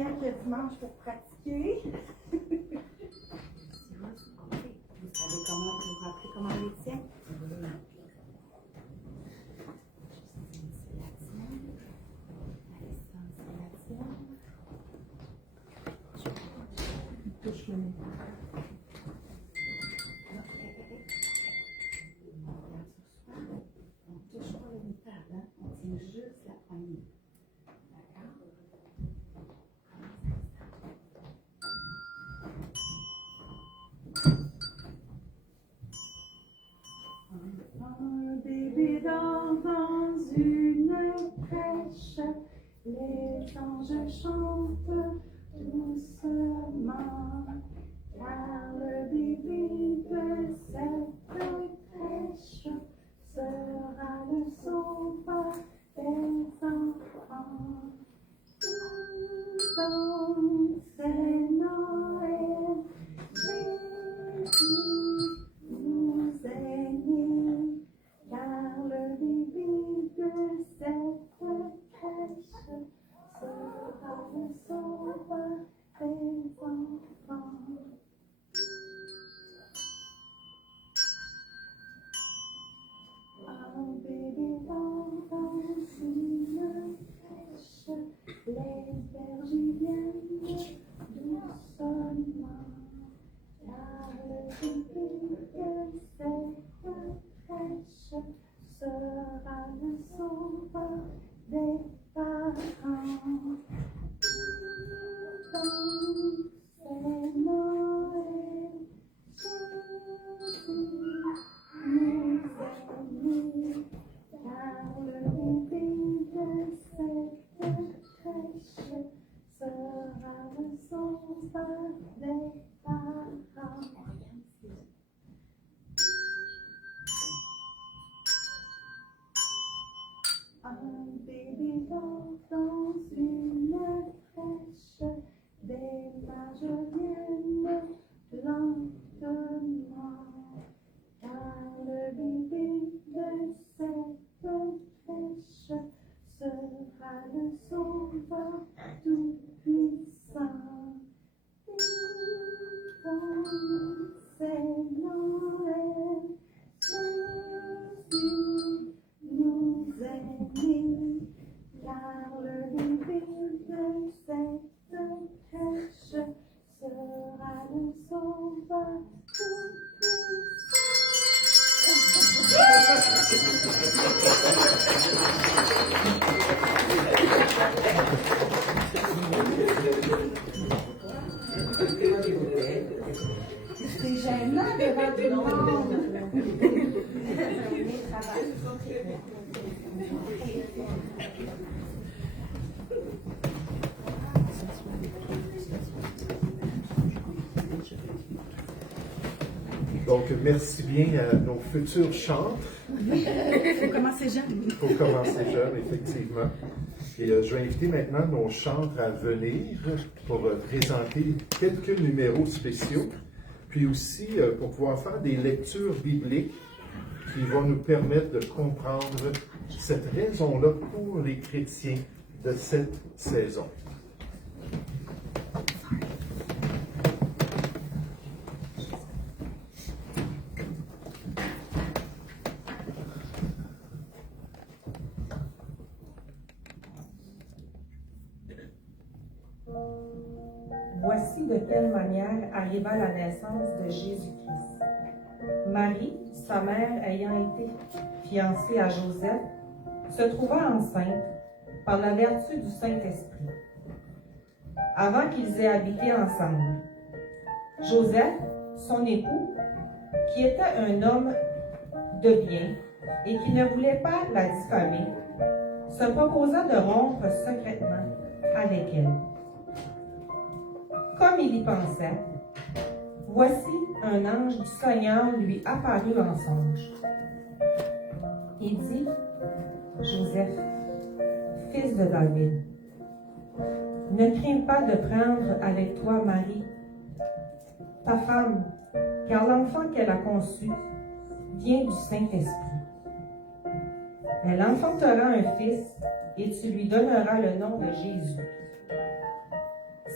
prochaine, le dimanche, pour pratiquer. Vous savez comment, vous vous rappelez comment on les tient? Touche le nez. On touche pas le métal, hein? On tient juste la poignée. D'accord? Un bébé dort dans une crèche, les anges chantent doucement, car le bébé de cette crèche sera le sauveur des enfants. Donc c'est Noël, Jésus nous est né, car le bébé de cette crèche sera le sauveur des enfants. Un bébé dort dans une crèche, les bergers viennent doucement, car le bébé de cette crèche sera le sauveur des parents. Donc c'est Noël, Jésus nous est né, car le bébé de cette crèche sera le sauveur des parents. Un bébé dort dans une crèche, des mages viennent lentement, car le bébé de cette crèche sera le sauveur tout-puissant. Donc c'est Noël, Jésus nous est né, car le bébé de cette crèche sera le sauveur C'est gênant devant tout le monde. Donc, merci bien à nos futurs chantres. Il faut commencer jeune. Il faut commencer jeune, effectivement. Et je vais inviter maintenant nos chantres à venir pour présenter quelques numéros spéciaux, puis aussi pour pouvoir faire des lectures bibliques qui vont nous permettre de comprendre cette raison-là pour les chrétiens de cette saison. Voici de quelle manière arriva la naissance de Jésus-Christ. Marie, sa mère ayant été fiancée à Joseph, se trouva enceinte par la vertu du Saint-Esprit, avant qu'ils aient habité ensemble. Joseph, son époux, qui était un homme de bien et qui ne voulait pas la diffamer, se proposa de rompre secrètement avec elle. Comme il y pensait, voici un ange du Seigneur lui apparut en songe. Il dit, Joseph, fils de David, ne crains pas de prendre avec toi Marie, ta femme, car l'enfant qu'elle a conçu vient du Saint-Esprit. Elle enfantera un fils et tu lui donneras le nom de Jésus.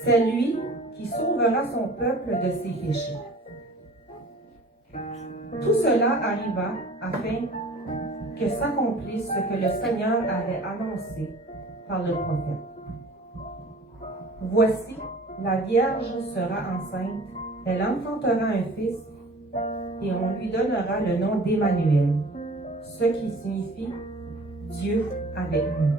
C'est lui qui sauvera son peuple de ses péchés. Tout cela arriva afin que s'accomplisse ce que le Seigneur avait annoncé par le prophète. Voici, la Vierge sera enceinte, elle enfantera un fils, et on lui donnera le nom d'Emmanuel, ce qui signifie Dieu avec nous.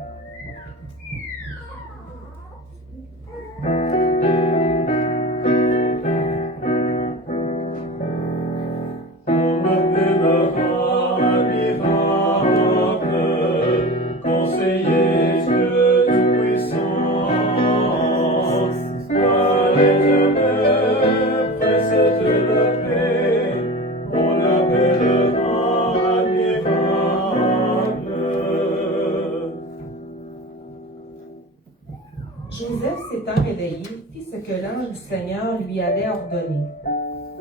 Joseph s'étant réveillé, fit ce que l'ange du Seigneur lui avait ordonné,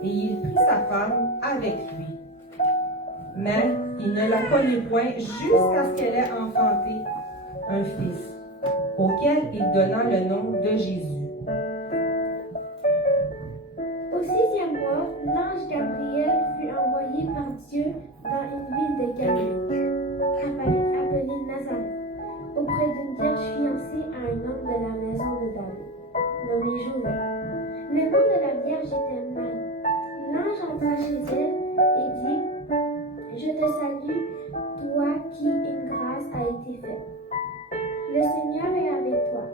et il prit sa femme avec lui. Mais il ne la connut point jusqu'à ce qu'elle ait enfanté un fils, auquel il donna le nom de Jésus. Au 6e mois, l'ange Gabriel fut envoyé par Dieu dans une ville de Galilée, appelée Nazareth, auprès d'une vierge fiancée à un homme de la maison de David, nommé Joseph. Le nom de la vierge était Marie. L'ange entra chez elle et dit: Je te salue, toi qui une grâce a été faite. Le Seigneur est avec toi.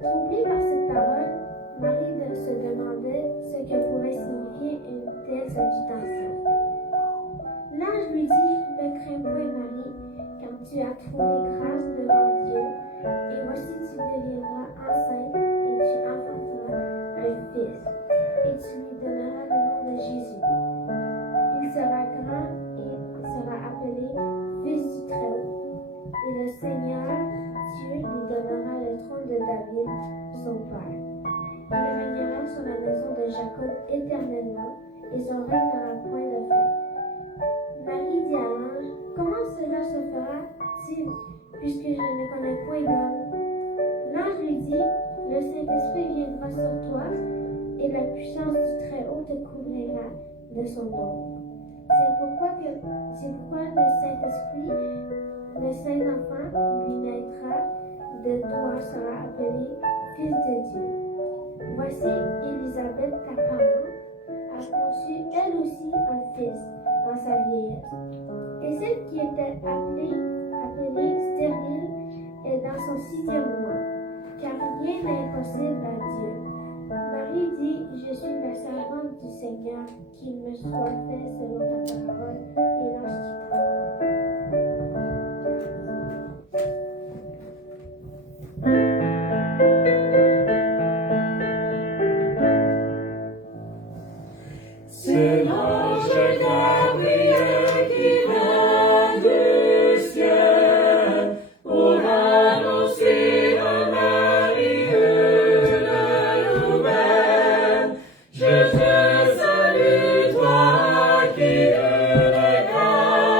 Troublée par cette parole, Marie se demandait ce que pouvait signifier une telle salutation. L'ange lui dit: Ne crains point, Marie, car tu as trouvé grâce devant Dieu, et voici tu deviendras enceinte et tu enfanteras un fils, et tu lui donneras le nom de Jésus. Il sera grand et sera appelé Fils du Très-Haut, et le Seigneur Dieu lui donnera le trône de David, son père. Il régnera sur la maison de Jacob éternellement, et son règne n'aura point de fin. Marie dit à l'ange: Comment cela se fera-t-il, puisque je ne connais point d'homme? L'ange lui dit: Le Saint-Esprit viendra sur toi, et la puissance du Très-Haut te couvrira de son nom. C'est pourquoi le Saint-Esprit, le Saint-Enfant, lui naîtra, de toi sera appelé Fils de Dieu. Voici Élisabeth, ta parente, a conçu elle aussi un fils dans sa vieillesse. Et celle qui était appelée stérile est dans son 6e mois, car rien n'est impossible à Dieu. Marie dit: Je suis la servante du Seigneur, qu'il me soit fait selon ta parole. Et l'ange C'est l'ange Gabriel qui vient du ciel pour annoncer à Marie une nouvelle. Je te salue, toi qui une grâce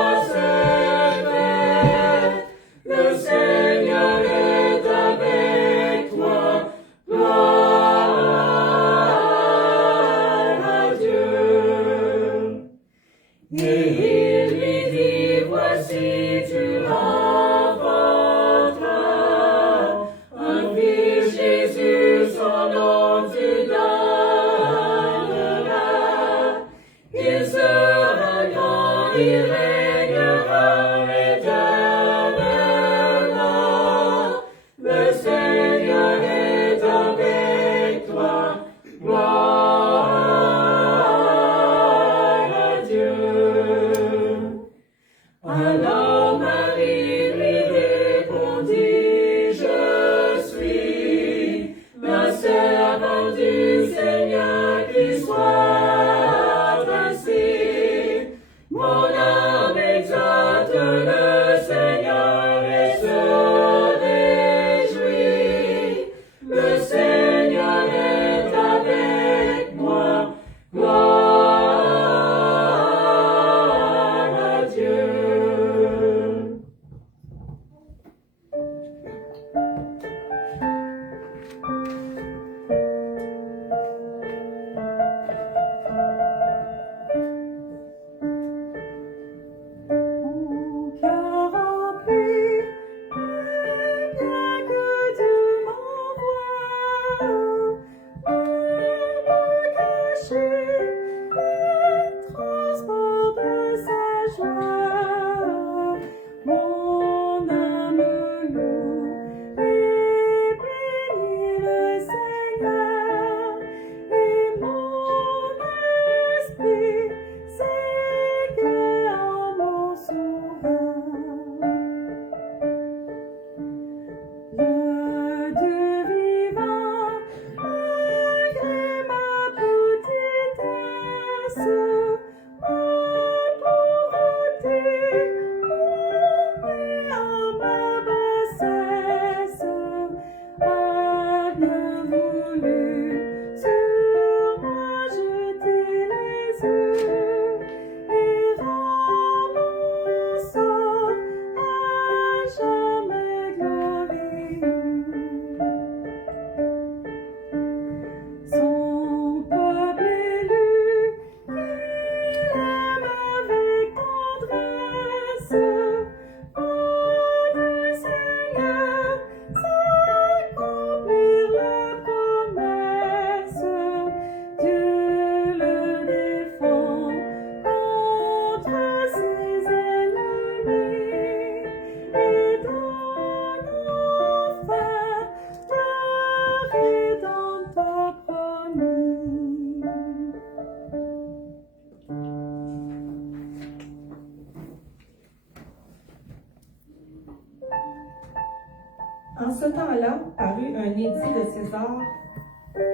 En ce temps-là, parut un édit de César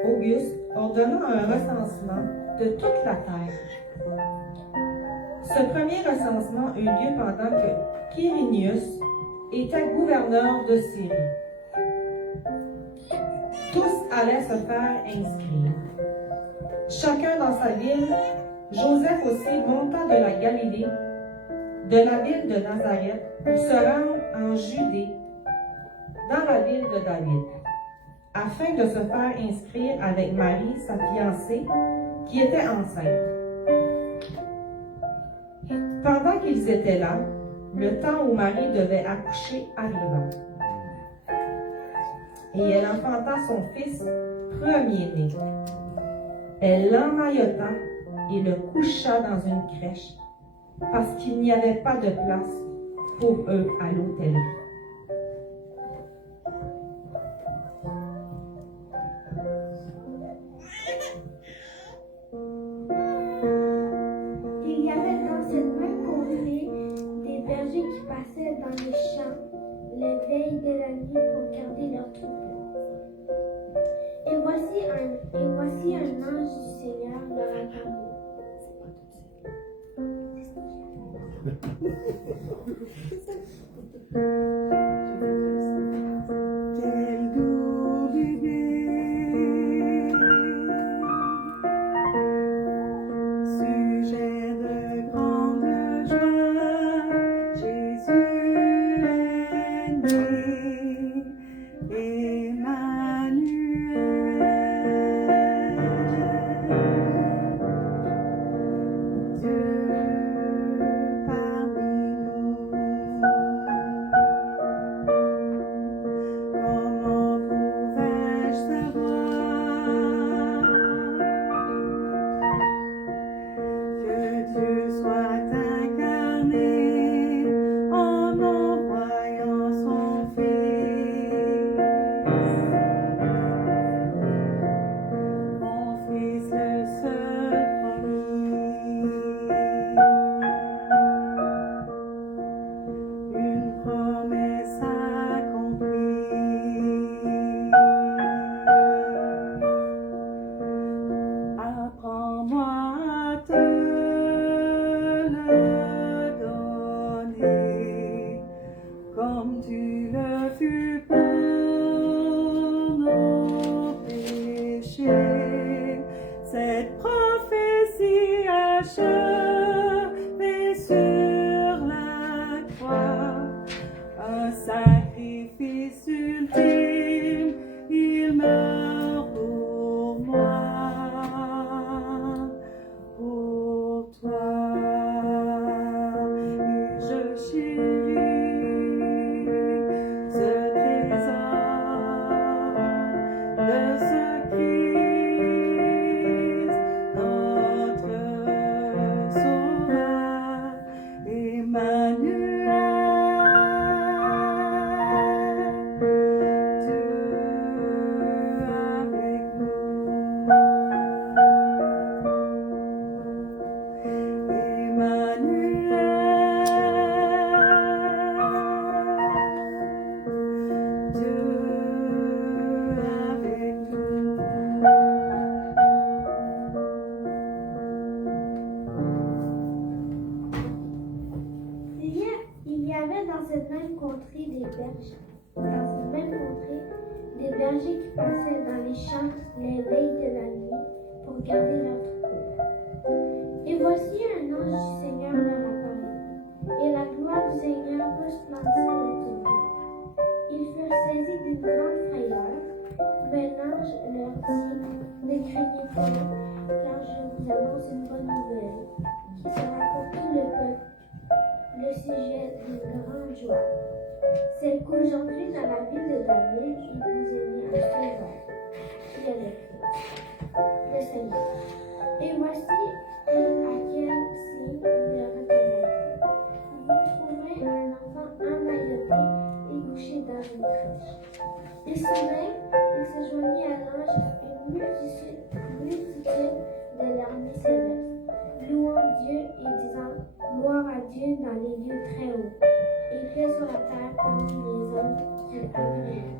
Auguste ordonnant un recensement de toute la terre. Ce premier recensement eut lieu pendant que Quirinius était gouverneur de Syrie. Tous allaient se faire inscrire. Chacun dans sa ville, Joseph aussi monta de la Galilée, de la ville de Nazareth, pour se rendre en Judée, dans la ville de David, afin de se faire inscrire avec Marie, sa fiancée, qui était enceinte. Pendant qu'ils étaient là, le temps où Marie devait accoucher arriva. Et elle enfanta son fils premier-né. Elle l'emmaillota et le coucha dans une crèche, parce qu'il n'y avait pas de place pour eux à l'hôtellerie. Il y avait dans cette même contrée des bergers qui passaient dans les champs les veilles de la nuit pour garder leurs troupeaux. Et voici un ange du Seigneur leur apparut. Quel doux bébé, sujet de grande joie, Jésus est né, Emmanuel. Dieu parmi nous. Comment pouvais-je savoir que Dieu soit incarné en envoyant son Fils, mon Fils le seul promis, une promesse accomplie. Apprends-moi à te le donner, comme tu le fus pour nos péchés. Cette prophétie achevée sur la croix, un sacrifice ultime, il meurt pour moi, pour toi. Et je chéris ce trésor de ce Christ, notre Sauveur, Emmanuel. Il y avait dans cette même contrée des bergers qui passaient dans les champs les veilles de la nuit pour garder leurs troupeaux. Et voici un ange du Seigneur leur apparut, et la gloire du Seigneur resplendissait autour d'eux. Ils furent saisis d'une grande frayeur, mais l'ange leur dit: Ne craignez point, car je vous annonce une bonne nouvelle, qui sera pour tout le peuple le sujet d'une grande joie. C'est qu'aujourd'hui, dans la ville de David, il vous est né un sauveur, qui est le Christ, le Seigneur. Et voici à quel signe vous le reconnaîtrez. Vous trouverez un enfant emmailloté et couché dans une crèche. Et soudain, il se joignit à l'ange une multitude de l'armée céleste, louant Dieu et disant: Gloire à Dieu dans les lieux très hauts, et paix sur la terre parmi les hommes qu'il a créés.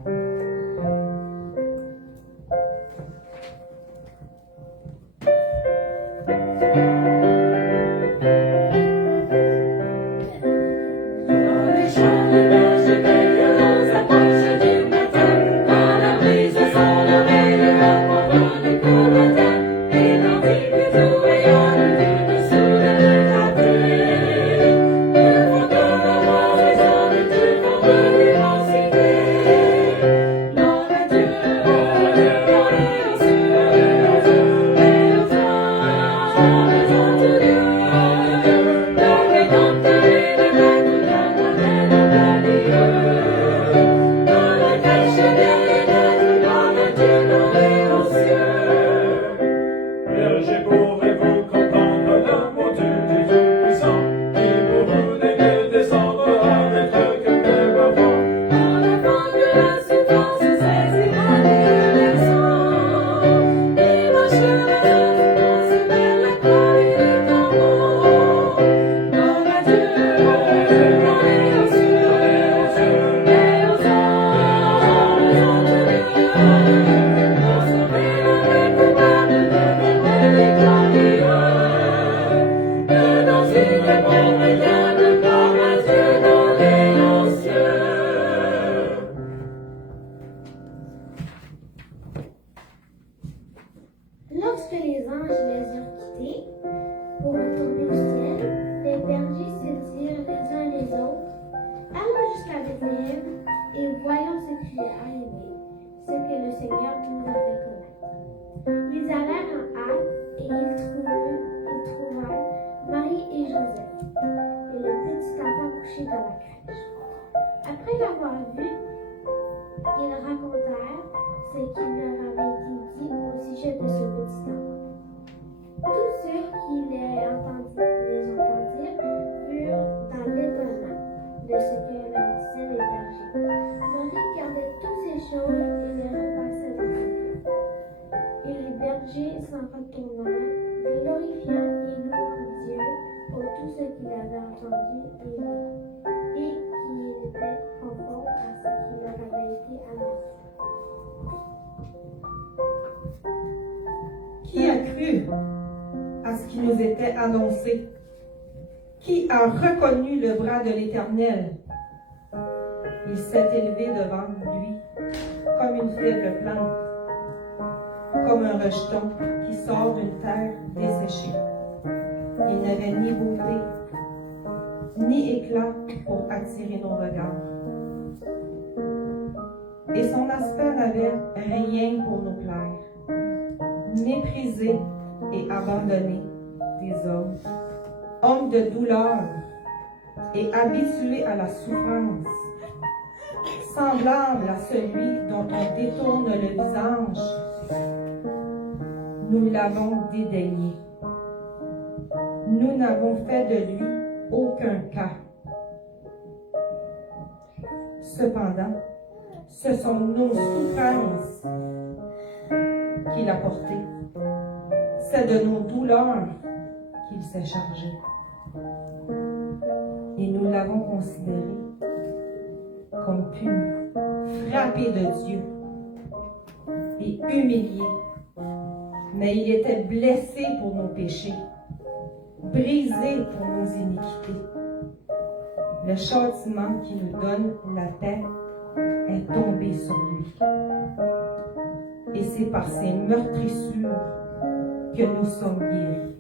Après l'avoir vu, ils racontèrent ce qui leur avait été dit au sujet de ce petit enfant. Tous ceux qui les entendirent furent dans l'étonnement de ce que leur disaient les bergers. Marie gardait toutes ces choses et les repassait dans son cœur. Et les bergers s'en retournèrent, glorifiant et louant Dieu pour tout ce qu'ils avaient entendu et vu, et qui était conforme à ce qui leur avait été annoncé. Qui a cru à ce qui nous était annoncé? Qui a reconnu le bras de l'Éternel? Il s'est élevé devant lui comme une faible plante, comme un rejeton qui sort d'une terre desséchée. Il n'avait ni beauté, ni éclat pour attirer nos regards. Et son aspect n'avait rien pour nous plaire. Méprisé et abandonné des hommes, homme de douleur et habitué à la souffrance, semblable à celui dont on détourne le visage, nous l'avons dédaigné. Nous n'avons fait de lui aucun cas. Cependant, ce sont nos souffrances qu'il a portées. C'est de nos douleurs qu'il s'est chargé. Et nous l'avons considéré comme puni, frappé de Dieu et humilié. Mais il était blessé pour nos péchés, brisé pour nos iniquités. Le châtiment qui nous donne la paix est tombé sur lui. Et c'est par ses meurtrissures que nous sommes guéris.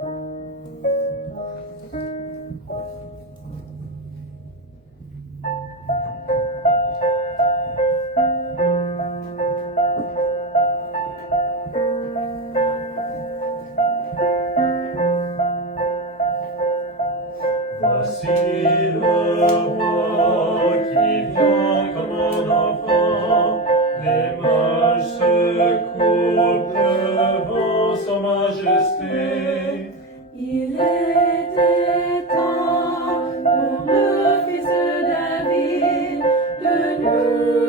Voici le roi qui vient comme un enfant, les mages se courbent devant sa majesté. Il était temps pour le Fils de David de nous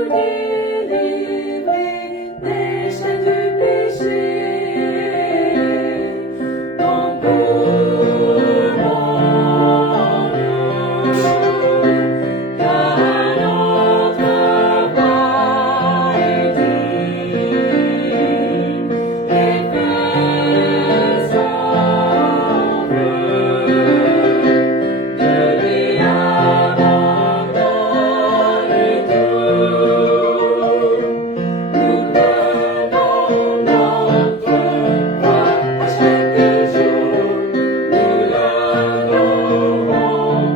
délivrer des chaînes du péché. Donc car notre roi est digne et fait son vœu de lui abandonner tout. Nous menons notre foi à chaque jour, nous l'adorons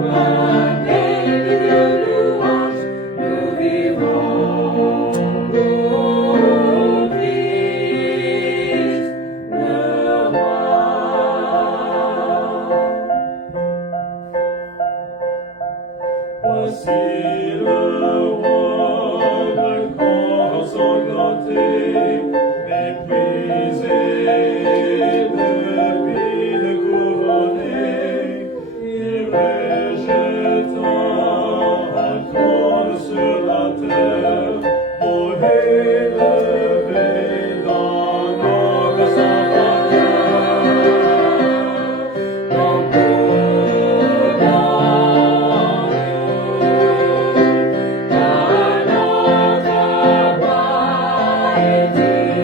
avec des louanges, nous vivrons pour Christ le roi. Voici le roi, le corps ensanglanté, méprisé, depuis le couronné. Il rejeta un trône sur la terre pour l'élever dans notre sanctuaire. Donc car notre roi est digne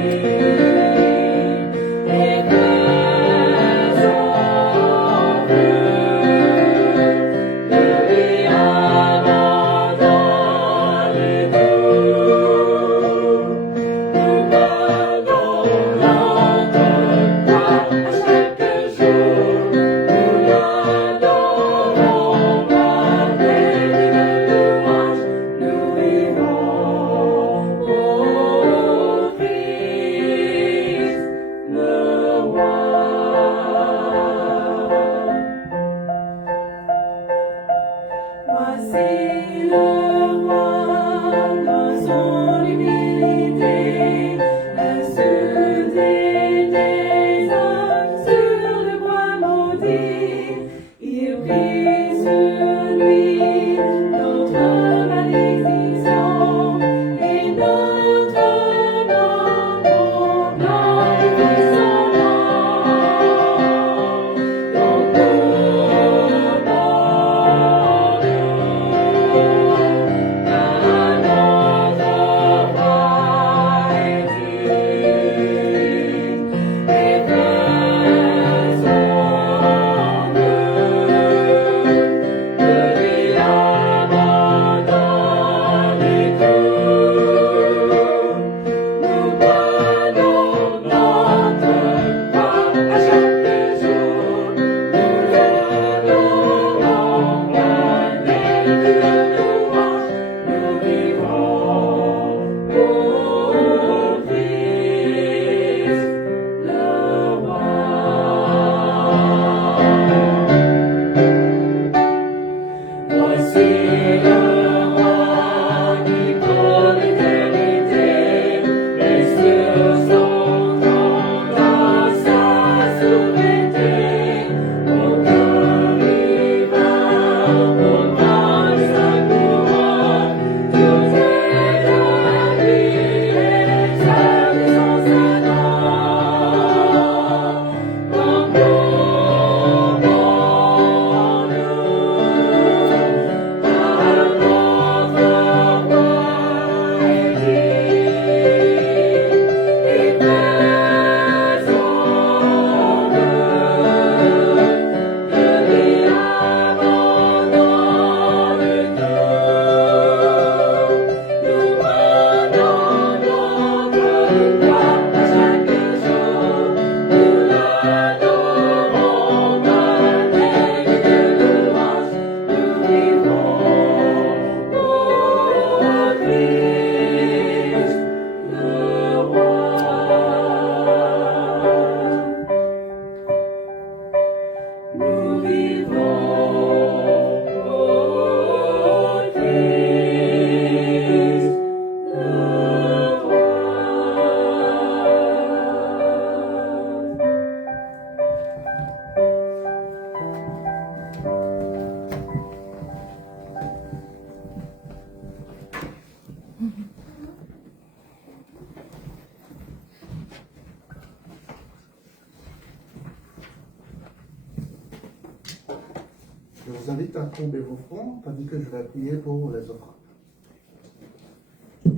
invite à courber vos fronts, tandis que je vais prier pour les offrandes.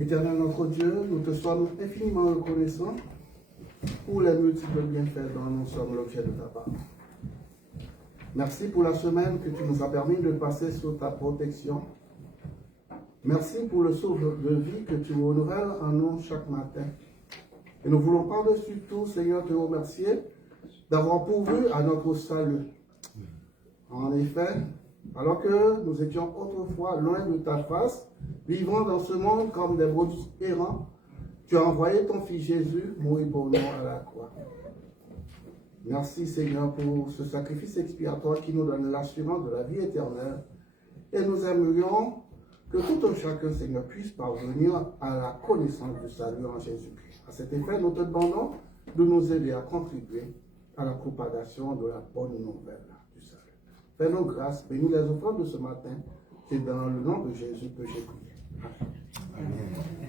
Éternel notre Dieu, nous te sommes infiniment reconnaissants pour les multiples bienfaits dont nous sommes l'objet de ta part. Merci pour la semaine que tu nous as permis de passer sous ta protection. Merci pour le souffle de vie que tu renouvelles en nous chaque matin. Et nous voulons par-dessus tout, Seigneur, te remercier d'avoir pourvu à notre salut. En effet, alors que nous étions autrefois loin de ta face, vivant dans ce monde comme des brebis errants, tu as envoyé ton Fils Jésus mourir pour nous à la croix. Merci Seigneur pour ce sacrifice expiatoire qui nous donne l'assurance de la vie éternelle. Et nous aimerions que tout un chacun, Seigneur, puisse parvenir à la connaissance du salut en Jésus-Christ. À cet effet, nous te demandons de nous aider à contribuer à la propagation de la bonne nouvelle du salut. Fais-nous grâce, bénis les offrandes de ce matin. C'est dans le nom de Jésus que j'ai prié. Amen.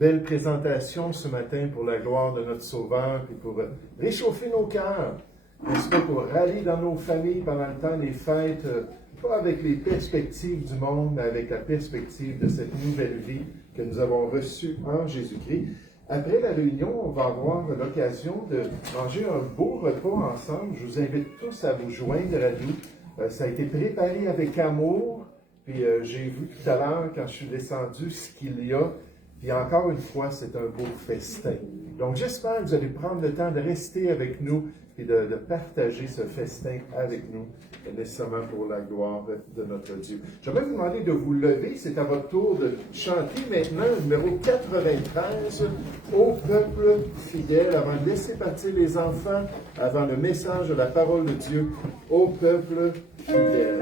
belle présentation ce matin pour la gloire de notre Sauveur et pour réchauffer nos cœurs, n'est-ce pas, pour rallier dans nos familles pendant le temps des fêtes, pas avec les perspectives du monde, mais avec la perspective de cette nouvelle vie que nous avons reçue en Jésus-Christ. Après la réunion, on va avoir l'occasion de manger un beau repas ensemble. Je vous invite tous à vous joindre à nous. Ça a été préparé avec amour. Puis j'ai vu tout à l'heure, quand je suis descendu, ce qu'il y a. Puis encore une fois, c'est un beau festin. Donc j'espère que vous allez prendre le temps de rester avec nous et de partager ce festin avec nous, nécessairement pour la gloire de notre Dieu. J'aimerais vous demander de vous lever. C'est à votre tour de chanter maintenant le numéro 93, « Ô peuple fidèle », avant de laisser partir les enfants, avant le message de la parole de Dieu, « Ô peuple fidèle ».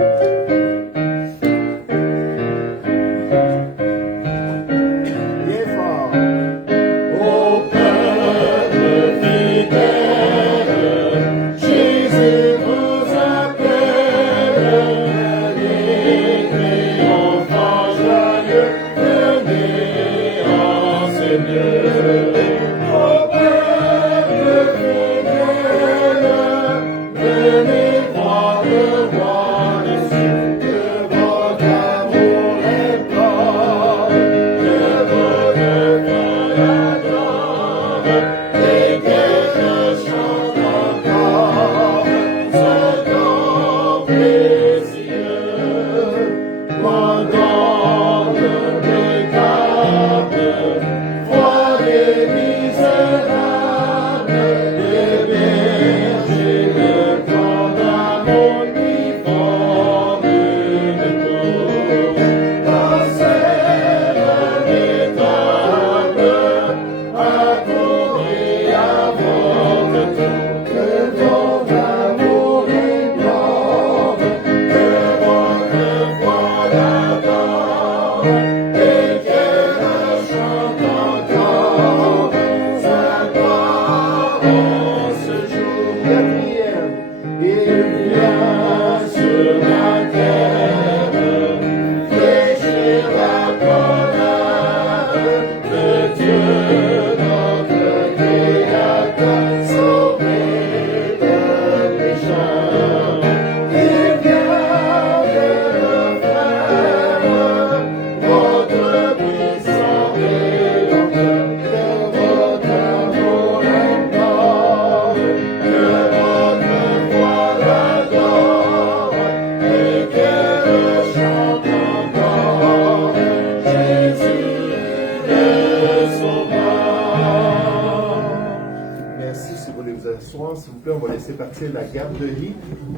La garderie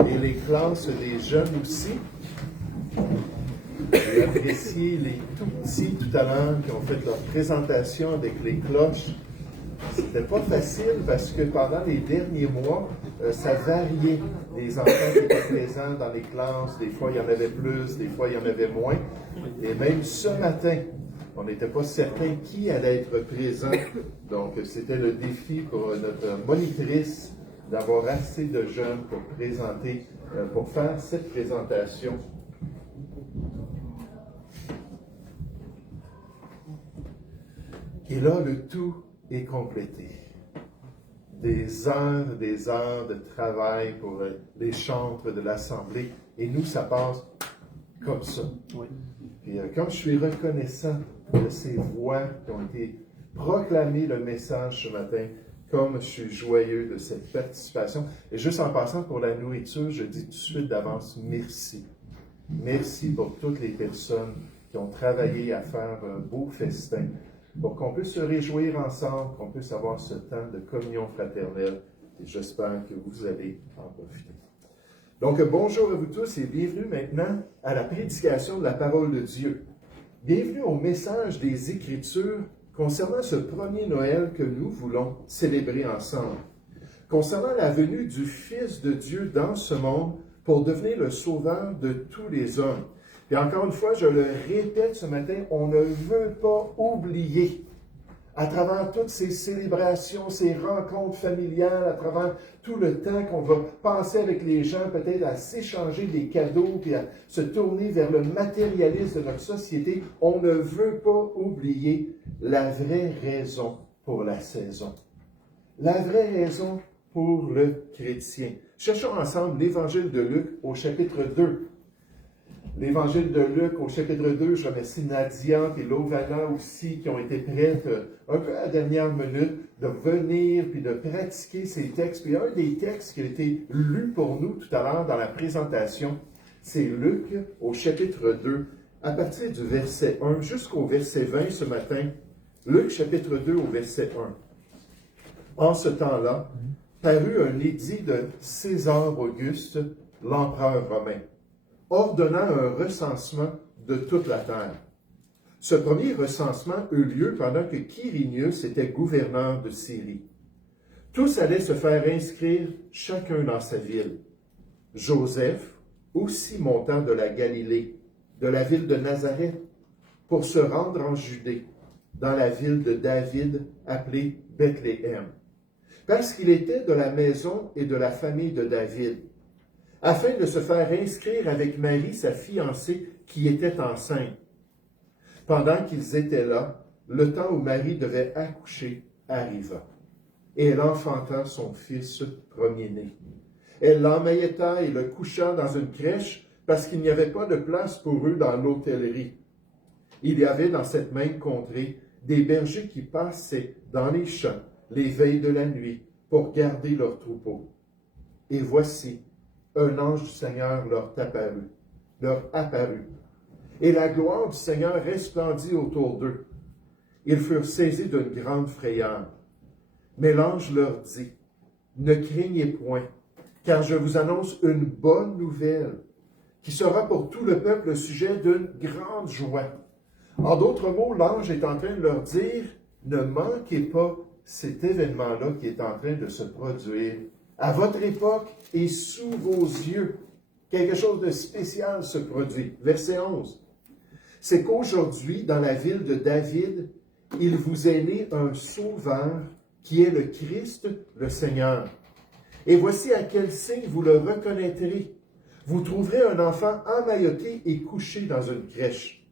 et les classes des jeunes aussi. J'ai apprécié les tout petits tout à l'heure qui ont fait leur présentation avec les cloches. C'était pas facile parce que pendant les derniers mois, ça variait. Les enfants qui étaient présents dans les classes, des fois il y en avait plus, des fois il y en avait moins. Et même ce matin, on n'était pas certain qui allait être présent. Donc c'était le défi pour notre monitrice d'avoir assez de jeunes pour présenter, pour faire cette présentation. Et là, le tout est complété. Des heures de travail pour les chantres de l'Assemblée. Et nous, ça passe comme ça. Oui. Et comme je suis reconnaissant de ces voix qui ont été proclamées le message ce matin, comme je suis joyeux de cette participation. Et juste en passant pour la nourriture, je dis tout de suite d'avance merci. Merci pour toutes les personnes qui ont travaillé à faire un beau festin, pour qu'on puisse se réjouir ensemble, qu'on puisse avoir ce temps de communion fraternelle. Et j'espère que vous allez en profiter. Donc, bonjour à vous tous et bienvenue maintenant à la prédication de la parole de Dieu. Bienvenue au message des Écritures concernant ce premier Noël que nous voulons célébrer ensemble, concernant la venue du Fils de Dieu dans ce monde pour devenir le sauveur de tous les hommes. Et encore une fois, je le répète ce matin, on ne veut pas oublier à travers toutes ces célébrations, ces rencontres familiales, à travers tout le temps qu'on va passer avec les gens, peut-être à s'échanger des cadeaux, puis à se tourner vers le matérialisme de notre société, on ne veut pas oublier la vraie raison pour la saison. La vraie raison pour le chrétien. Cherchons ensemble l'Évangile de Luc au chapitre 2. L'Évangile de Luc au chapitre 2, je remercie Nadia et Lovana aussi qui ont été prêtes un peu à la dernière minute de venir puis de pratiquer ces textes. Puis un des textes qui a été lu pour nous tout à l'heure dans la présentation, c'est Luc au chapitre 2, à partir du verset 1 jusqu'au verset 20 ce matin. Luc chapitre 2 au verset 1. En ce temps-là, parut un édit de César Auguste, l'empereur romain, ordonnant un recensement de toute la terre. Ce premier recensement eut lieu pendant que Quirinius était gouverneur de Syrie. Tous allaient se faire inscrire chacun dans sa ville. Joseph aussi monta de la Galilée, de la ville de Nazareth, pour se rendre en Judée, dans la ville de David appelée Bethléem, parce qu'il était de la maison et de la famille de David, afin de se faire inscrire avec Marie, sa fiancée, qui était enceinte. Pendant qu'ils étaient là, le temps où Marie devait accoucher arriva, et elle enfanta son fils premier-né. Elle l'emmaillota et le coucha dans une crèche, parce qu'il n'y avait pas de place pour eux dans l'hôtellerie. Il y avait dans cette même contrée des bergers qui passaient dans les champs les veilles de la nuit pour garder leurs troupeaux. Et voici, un ange du Seigneur leur apparut, et la gloire du Seigneur resplendit autour d'eux. Ils furent saisis d'une grande frayeur. Mais l'ange leur dit, « Ne craignez point, car je vous annonce une bonne nouvelle, qui sera pour tout le peuple le sujet d'une grande joie. » En d'autres mots, l'ange est en train de leur dire, « Ne manquez pas cet événement-là qui est en train de se produire à votre époque et sous vos yeux. » Quelque chose de spécial se produit. Verset 11. C'est qu'aujourd'hui, dans la ville de David, il vous est né un sauveur qui est le Christ, le Seigneur. Et voici à quel signe vous le reconnaîtrez. Vous trouverez un enfant emmailloté et couché dans une crèche.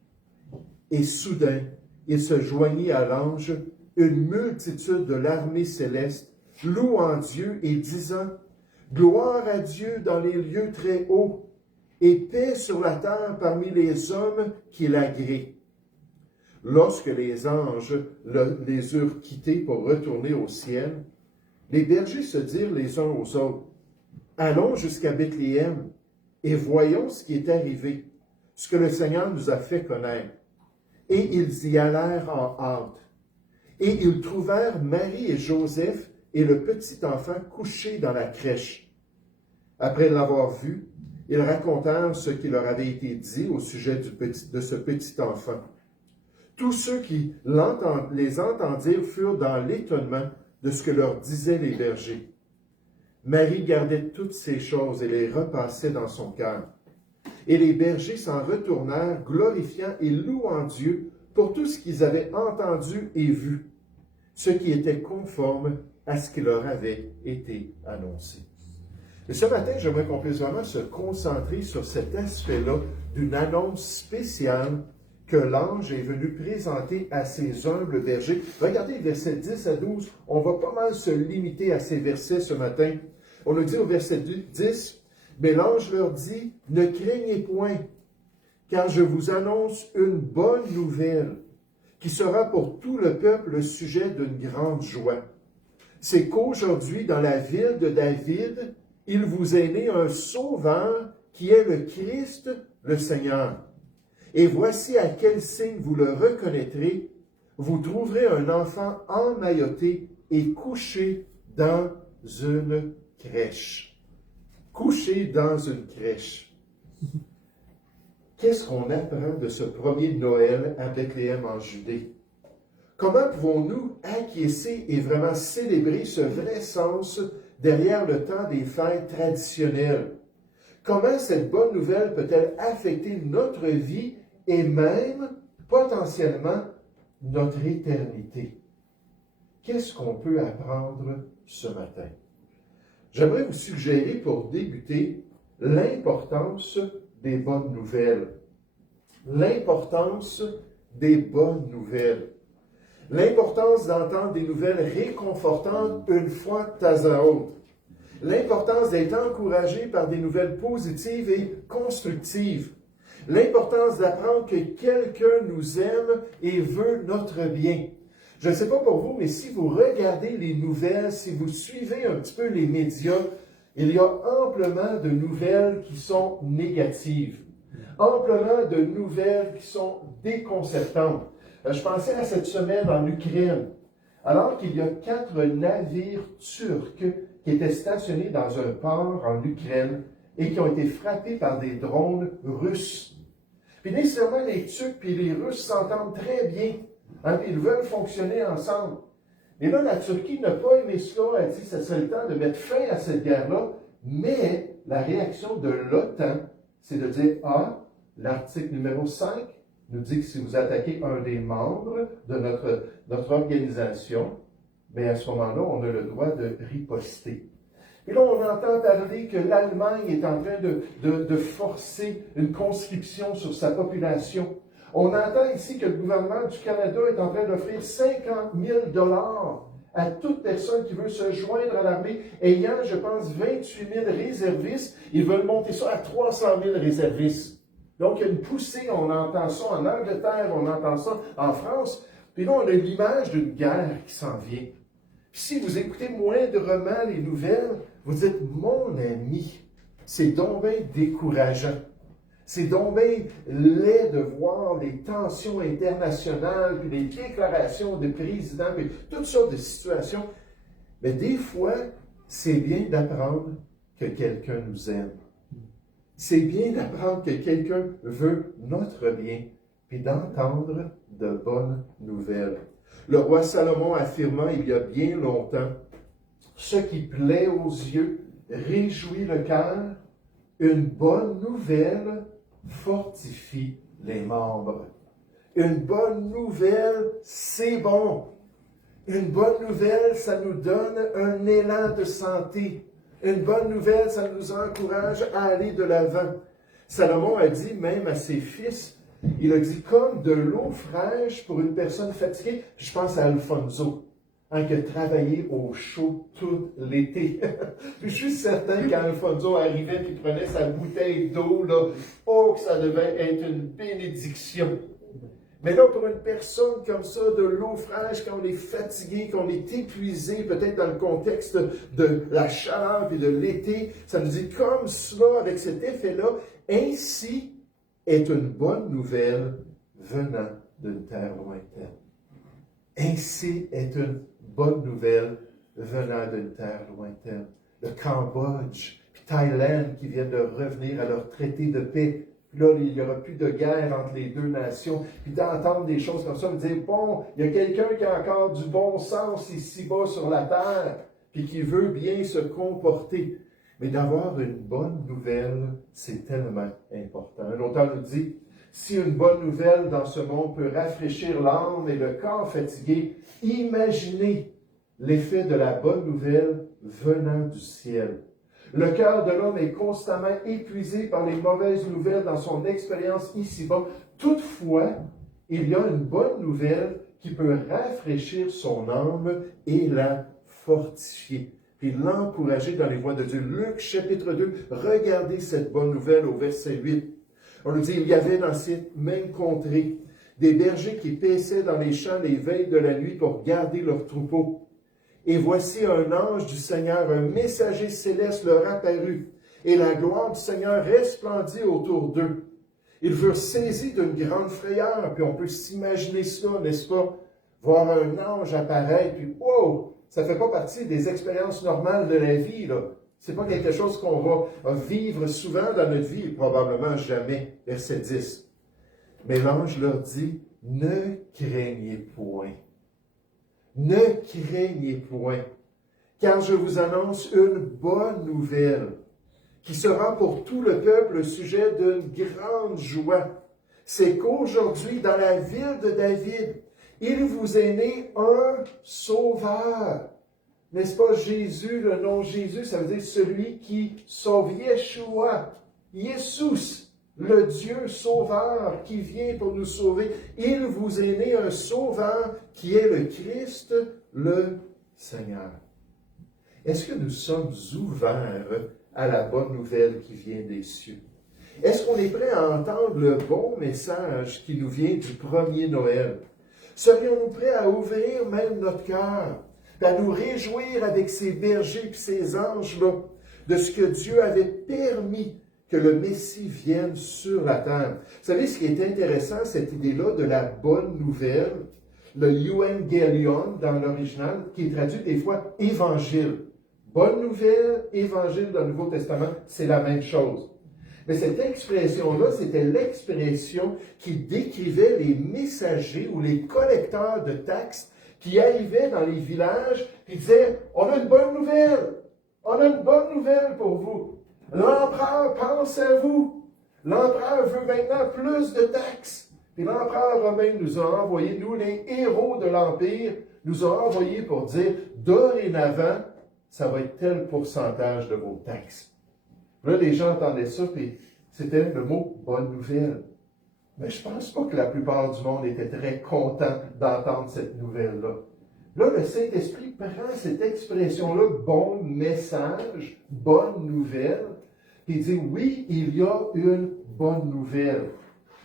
Et soudain, il se joignit à l'ange une multitude de l'armée céleste, louant Dieu et disant, « Gloire à Dieu dans les lieux très hauts, et paix sur la terre parmi les hommes qu'il agrée. » Lorsque les anges les eurent quittés pour retourner au ciel, les bergers se dirent les uns aux autres, « Allons jusqu'à Bethléem, et voyons ce qui est arrivé, ce que le Seigneur nous a fait connaître. » Et ils y allèrent en hâte. Et ils trouvèrent Marie et Joseph et le petit enfant couchés dans la crèche. Après l'avoir vu, ils racontèrent ce qui leur avait été dit au sujet de ce petit enfant. Tous ceux qui les entendirent furent dans l'étonnement de ce que leur disaient les bergers. Marie gardait toutes ces choses et les repassait dans son cœur. Et les bergers s'en retournèrent, glorifiant et louant Dieu pour tout ce qu'ils avaient entendu et vu, ce qui était conforme à ce qui leur avait été annoncé. Et ce matin, j'aimerais qu'on puisse vraiment se concentrer sur cet aspect-là d'une annonce spéciale que l'ange est venu présenter à ses humbles bergers. Regardez les versets 10 à 12, on va pas mal se limiter à ces versets ce matin. On nous dit au verset 10, « Mais l'ange leur dit, « Ne craignez point, car je vous annonce une bonne nouvelle, qui sera pour tout le peuple le sujet d'une grande joie. C'est qu'aujourd'hui, dans la ville de David, il vous est né un sauveur qui est le Christ, le Seigneur. Et voici à quel signe vous le reconnaîtrez. Vous trouverez un enfant emmailloté et couché dans une crèche. » Couché dans une crèche. Qu'est-ce qu'on apprend de ce premier Noël à Bethléem en Judée? Comment pouvons-nous acquiescer et vraiment célébrer ce vrai sens derrière le temps des fêtes traditionnelles? Comment cette bonne nouvelle peut-elle affecter notre vie et même, potentiellement, notre éternité? qu'est-ce qu'on peut apprendre ce matin? J'aimerais vous suggérer pour débuter l'importance des bonnes nouvelles. L'importance des bonnes nouvelles. L'importance d'entendre des nouvelles réconfortantes une fois de temps à autre. L'importance d'être encouragé par des nouvelles positives et constructives. L'importance d'apprendre que quelqu'un nous aime et veut notre bien. Je ne sais pas pour vous, mais si vous regardez les nouvelles, si vous suivez un petit peu les médias, il y a amplement de nouvelles qui sont négatives. Amplement de nouvelles qui sont déconcertantes. Je pensais à cette semaine en Ukraine, alors qu'il y a 4 navires turcs qui étaient stationnés dans un port en Ukraine et qui ont été frappés par des drones russes. Puis nécessairement, les Turcs et les Russes s'entendent très bien. Hein, ils veulent fonctionner ensemble. Mais là, la Turquie n'a pas aimé cela. Elle dit que ce serait le temps de mettre fin à cette guerre-là. Mais la réaction de l'OTAN, c'est de dire, l'article numéro 5 nous dit que si vous attaquez un des membres de notre organisation, bien à ce moment-là, on a le droit de riposter. Et là, on entend parler que l'Allemagne est en train de forcer une conscription sur sa population. On entend ici que le gouvernement du Canada est en train d'offrir 50 000 $ à toute personne qui veut se joindre à l'armée, ayant, je pense, 28 000 réservistes. Ils veulent monter ça à 300 000 réservistes. Donc, il y a une poussée, on entend ça en Angleterre, on entend ça en France. Puis là, on a l'image d'une guerre qui s'en vient. Puis si vous écoutez moindrement les nouvelles, vous dites, mon ami, c'est donc bien décourageant. C'est donc bien laid de voir les tensions internationales, puis les déclarations de présidents, puis toutes sortes de situations. Mais des fois, c'est bien d'apprendre que quelqu'un nous aime. C'est bien d'apprendre que quelqu'un veut notre bien, puis d'entendre de bonnes nouvelles. Le roi Salomon affirmant il y a bien longtemps, « Ce qui plaît aux yeux réjouit le cœur, une bonne nouvelle fortifie les membres. » Une bonne nouvelle, c'est bon. Une bonne nouvelle, ça nous donne un élan de santé. Une bonne nouvelle, ça nous encourage à aller de l'avant. Salomon a dit même à ses fils, il a dit comme de l'eau fraîche pour une personne fatiguée. Je pense à Alfonso, qui a travaillé au chaud tout l'été. Puis je suis certain quand Alfonso arrivait et prenait sa bouteille d'eau, là, que ça devait être une bénédiction. Mais là, pour une personne comme ça, de l'eau fraîche, quand on est fatigué, qu'on est épuisé, peut-être dans le contexte de la chaleur et de l'été, ça nous dit comme cela, avec cet effet-là, ainsi est une bonne nouvelle venant d'une terre lointaine. Ainsi est une bonne nouvelle venant d'une terre lointaine. Le Cambodge, puis Thaïlande qui viennent de revenir à leur traité de paix. Puis là, il n'y aura plus de guerre entre les deux nations. Puis d'entendre des choses comme ça, me dire, bon, il y a quelqu'un qui a encore du bon sens ici-bas sur la terre, puis qui veut bien se comporter. Mais d'avoir une bonne nouvelle, c'est tellement important. Un auteur nous dit, si une bonne nouvelle dans ce monde peut rafraîchir l'âme et le corps fatigué, imaginez l'effet de la bonne nouvelle venant du ciel. Le cœur de l'homme est constamment épuisé par les mauvaises nouvelles dans son expérience ici-bas. Toutefois, il y a une bonne nouvelle qui peut rafraîchir son âme et la fortifier, puis l'encourager dans les voies de Dieu. Luc chapitre 2, regardez cette bonne nouvelle au verset 8. On nous dit, il y avait dans cette même contrée des bergers qui paissaient dans les champs les veilles de la nuit pour garder leurs troupeaux. Et voici un ange du Seigneur, un messager céleste leur apparut, et la gloire du Seigneur resplendit autour d'eux. Ils furent saisis d'une grande frayeur, puis on peut s'imaginer cela, n'est-ce pas? Voir un ange apparaître, puis wow! Ça ne fait pas partie des expériences normales de la vie, là. C'est pas quelque chose qu'on va vivre souvent dans notre vie, probablement jamais. Verset 10. Mais l'ange leur dit, ne craignez point. Ne craignez point, car je vous annonce une bonne nouvelle, qui sera pour tout le peuple le sujet d'une grande joie. C'est qu'aujourd'hui, dans la ville de David, Il vous est né un sauveur. N'est-ce pas Jésus, le nom Jésus, ça veut dire celui qui sauve, Yeshua, Jesus, le Dieu sauveur qui vient pour nous sauver. Il vous est né un sauveur qui est le Christ, le Seigneur. Est-ce que nous sommes ouverts à la bonne nouvelle qui vient des cieux? Est-ce qu'on est prêt à entendre le bon message qui nous vient du premier Noël? Serions-nous prêts à ouvrir même notre cœur, à nous réjouir avec ces bergers et ces anges-là de ce que Dieu avait permis que le Messie vienne sur la terre? Vous savez, ce qui est intéressant, cette idée-là de la bonne nouvelle, le Evangelion dans l'original, qui est traduit des fois évangile. Bonne nouvelle, évangile dans le Nouveau Testament, c'est la même chose. Mais cette expression-là, c'était l'expression qui décrivait les messagers ou les collecteurs de taxes qui arrivaient dans les villages et disaient « On a une bonne nouvelle! On a une bonne nouvelle pour vous! L'empereur pense à vous! L'empereur veut maintenant plus de taxes! » Et l'empereur romain nous a envoyés, nous les héros de l'Empire, nous a envoyés pour dire « Dorénavant, ça va être tel pourcentage de vos taxes. » Là, les gens entendaient ça, puis c'était le mot « bonne nouvelle ». Mais je ne pense pas que la plupart du monde était très content d'entendre cette nouvelle-là. Là, le Saint-Esprit prend cette expression-là « bon message »,« bonne nouvelle », et dit « oui, il y a une bonne nouvelle.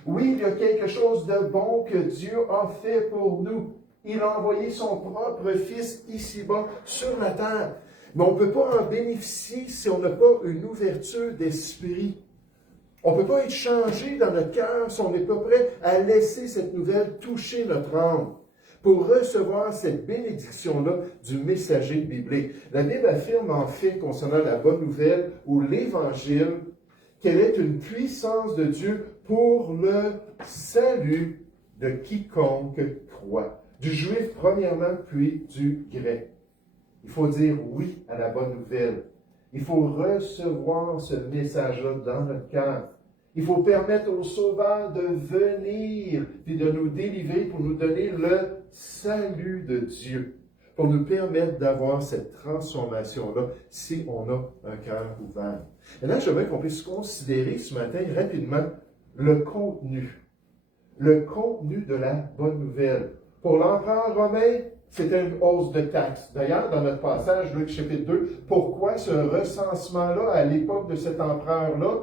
Oui, il y a quelque chose de bon que Dieu a fait pour nous. Il a envoyé son propre Fils ici-bas sur la terre. Mais on ne peut pas en bénéficier si on n'a pas une ouverture d'esprit. On ne peut pas être changé dans notre cœur si on n'est pas prêt à laisser cette nouvelle toucher notre âme pour recevoir cette bénédiction-là du messager biblique. La Bible affirme en fait concernant la bonne nouvelle ou l'Évangile qu'elle est une puissance de Dieu pour le salut de quiconque croit. Du juif premièrement, puis du grec. Il faut dire oui à la bonne nouvelle. Il faut recevoir ce message-là dans notre cœur. Il faut permettre au Sauveur de venir puis de nous délivrer pour nous donner le salut de Dieu, pour nous permettre d'avoir cette transformation-là si on a un cœur ouvert. Maintenant, j'aimerais qu'on puisse considérer ce matin rapidement le contenu de la bonne nouvelle. Pour l'empereur romain, c'était une hausse de taxes. D'ailleurs, dans notre passage, Luc chapitre 2, pourquoi ce recensement-là à l'époque de cet empereur-là?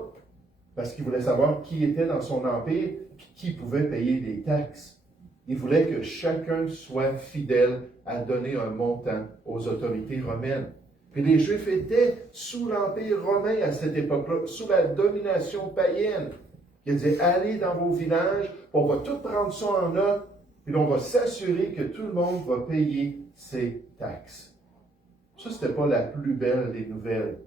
Parce qu'il voulait savoir qui était dans son empire et qui pouvait payer des taxes. Il voulait que chacun soit fidèle à donner un montant aux autorités romaines. Puis les Juifs étaient sous l'Empire romain à cette époque-là, sous la domination païenne. Il disait, allez dans vos villages, on va tout prendre ça en note, puis on va s'assurer que tout le monde va payer ses taxes. Ça, ce n'était pas la plus belle des nouvelles.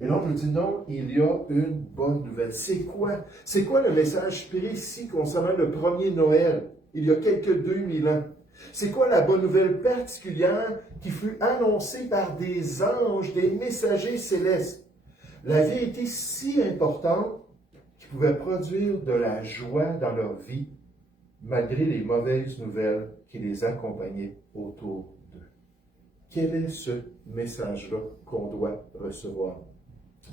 Et là, on nous dit non, il y a une bonne nouvelle. C'est quoi? C'est quoi le message précis concernant le premier Noël, il y a quelques 2000 ans? C'est quoi la bonne nouvelle particulière qui fut annoncée par des anges, des messagers célestes? La vérité si importante qui pouvait produire de la joie dans leur vie, malgré les mauvaises nouvelles qui les accompagnaient autour d'eux. Quel est ce message-là qu'on doit recevoir?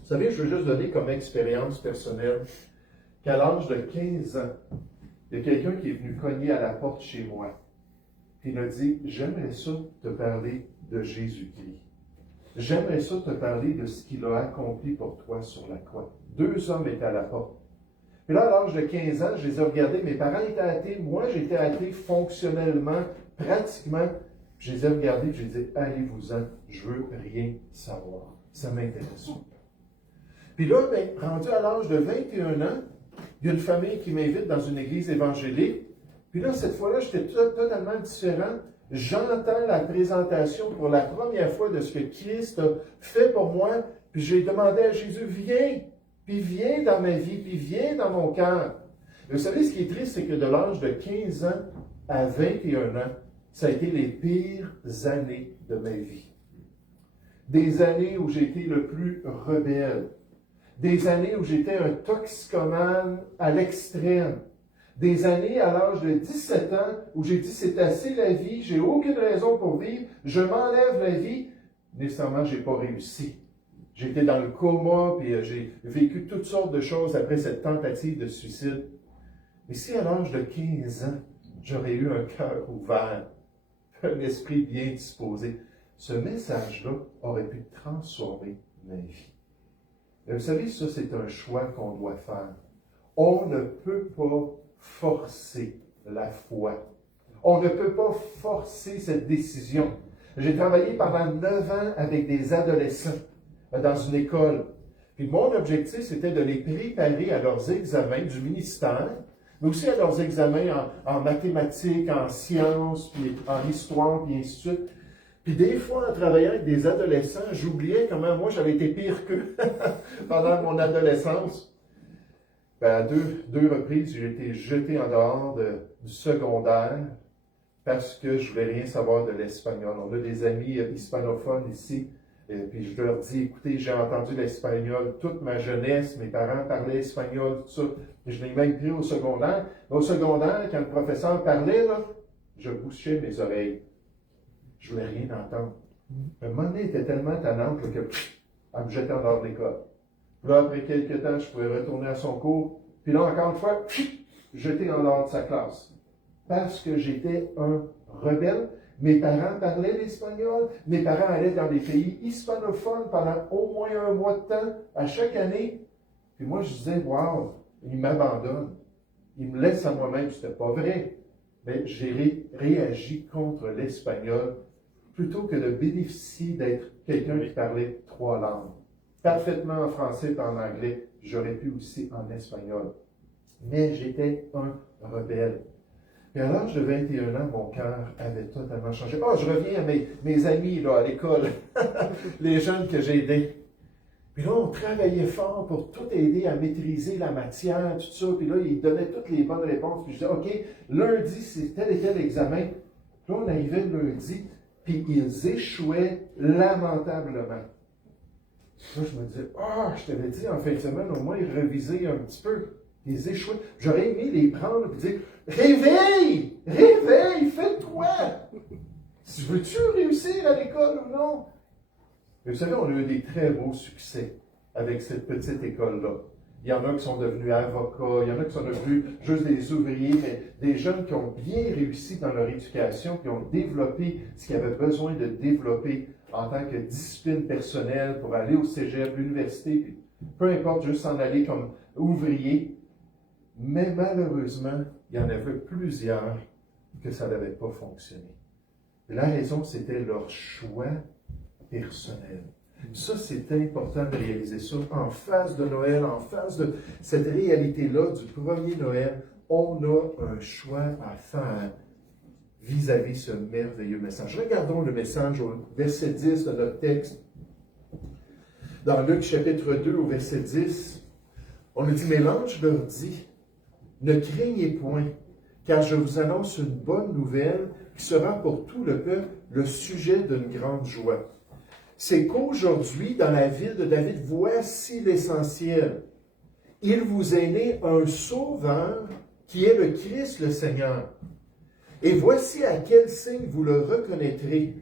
Vous savez, je veux juste donner comme expérience personnelle qu'à l'âge de 15 ans, il y a quelqu'un qui est venu cogner à la porte chez moi. Il m'a dit, j'aimerais ça te parler de Jésus-Christ. J'aimerais ça te parler de ce qu'il a accompli pour toi sur la croix. 2 hommes étaient à la porte. Puis là, à l'âge de 15 ans, je les ai regardés. Mes parents étaient athées. Moi, j'étais athée fonctionnellement, pratiquement. Je les ai regardés et je les ai dit, allez-vous-en, je veux rien savoir. Ça m'intéresse pas. Puis là, rendu à l'âge de 21 ans, il y a une famille qui m'invite dans une église évangélique. Puis là, cette fois-là, j'étais totalement différent. J'entends la présentation pour la première fois de ce que Christ a fait pour moi. Puis j'ai demandé à Jésus, viens, puis viens dans ma vie, puis viens dans mon cœur. Et vous savez, ce qui est triste, c'est que de l'âge de 15 ans à 21 ans, ça a été les pires années de ma vie. Des années où j'ai été le plus rebelle. Des années où j'étais un toxicomane à l'extrême. Des années à l'âge de 17 ans où j'ai dit c'est assez la vie, j'ai aucune raison pour vivre, je m'enlève la vie. Nécessairement, j'ai pas réussi. J'étais dans le coma, puis j'ai vécu toutes sortes de choses après cette tentative de suicide. Mais si à l'âge de 15 ans, j'aurais eu un cœur ouvert, un esprit bien disposé, ce message-là aurait pu transformer ma vie. Et vous savez, ça, c'est un choix qu'on doit faire. On ne peut pas forcer la foi. On ne peut pas forcer cette décision. J'ai travaillé pendant 9 ans avec des adolescents dans une école. Puis mon objectif, c'était de les préparer à leurs examens du ministère, mais aussi à leurs examens en mathématiques, en sciences, puis en histoire, puis ainsi de suite. Puis des fois, en travaillant avec des adolescents, j'oubliais comment moi, j'avais été pire qu'eux pendant mon adolescence. Ben, à deux reprises, j'ai été jeté en dehors du secondaire parce que je voulais rien savoir de l'espagnol. On a des amis hispanophones ici, et puis je leur dis, écoutez, j'ai entendu l'espagnol toute ma jeunesse, mes parents parlaient espagnol, tout ça. Et je l'ai même pris au secondaire. Mais au secondaire, quand le professeur parlait, là, je bouchais mes oreilles. Je voulais rien entendre. Un moment donné, elle était tellement tannante qu'elle me jetait en dehors de l'école. Là, après quelques temps, je pouvais retourner à son cours. Puis là, encore une fois, jeté en dehors de sa classe. Parce que j'étais un rebelle. Mes parents parlaient l'espagnol. Mes parents allaient dans des pays hispanophones pendant au moins un mois de temps, à chaque année. Puis moi, je disais, wow, il m'abandonne. Il me laisse à moi-même. C'était pas vrai. Mais j'ai réagi contre l'espagnol plutôt que de bénéficier d'être quelqu'un qui parlait 3 langues. Parfaitement en français et en anglais. J'aurais pu aussi en espagnol. Mais j'étais un rebelle. Et à l'âge de 21 ans, mon cœur avait totalement changé. Oh, je reviens à mes amis là, à l'école, les jeunes que j'ai aidés. Puis là, on travaillait fort pour tout aider à maîtriser la matière, tout ça. Puis là, ils donnaient toutes les bonnes réponses. Puis je disais, OK, lundi, c'est tel et tel examen. Puis là, on arrivait le lundi, puis ils échouaient lamentablement. Là, je me disais, je t'avais dit en fin de semaine, au moins, réviser un petit peu. Ils échouaient. J'aurais aimé les prendre et dire, réveille! Réveille! Fais-toi! Veux-tu réussir à l'école ou non? Et vous savez, on a eu des très beaux succès avec cette petite école-là. Il y en a qui sont devenus avocats, il y en a qui sont devenus juste des ouvriers, mais des jeunes qui ont bien réussi dans leur éducation, qui ont développé ce qu'ils avaient besoin de développer en tant que discipline personnelle pour aller au cégep, l'université, puis peu importe, juste s'en aller comme ouvrier. Mais malheureusement, il y en avait plusieurs que ça n'avait pas fonctionné. Et la raison, c'était leur choix personnel. Ça, c'est important de réaliser ça. En face de Noël, en face de cette réalité-là du premier Noël, on a un choix à faire vis-à-vis ce merveilleux message. Regardons le message au verset 10 de notre texte. Dans Luc chapitre 2, au verset 10, on nous dit, mais l'ange leur dit, ne craignez point, car je vous annonce une bonne nouvelle qui sera pour tout le peuple le sujet d'une grande joie. C'est qu'aujourd'hui, dans la ville de David, voici l'essentiel. Il vous est né un sauveur qui est le Christ le Seigneur. Et voici à quel signe vous le reconnaîtrez.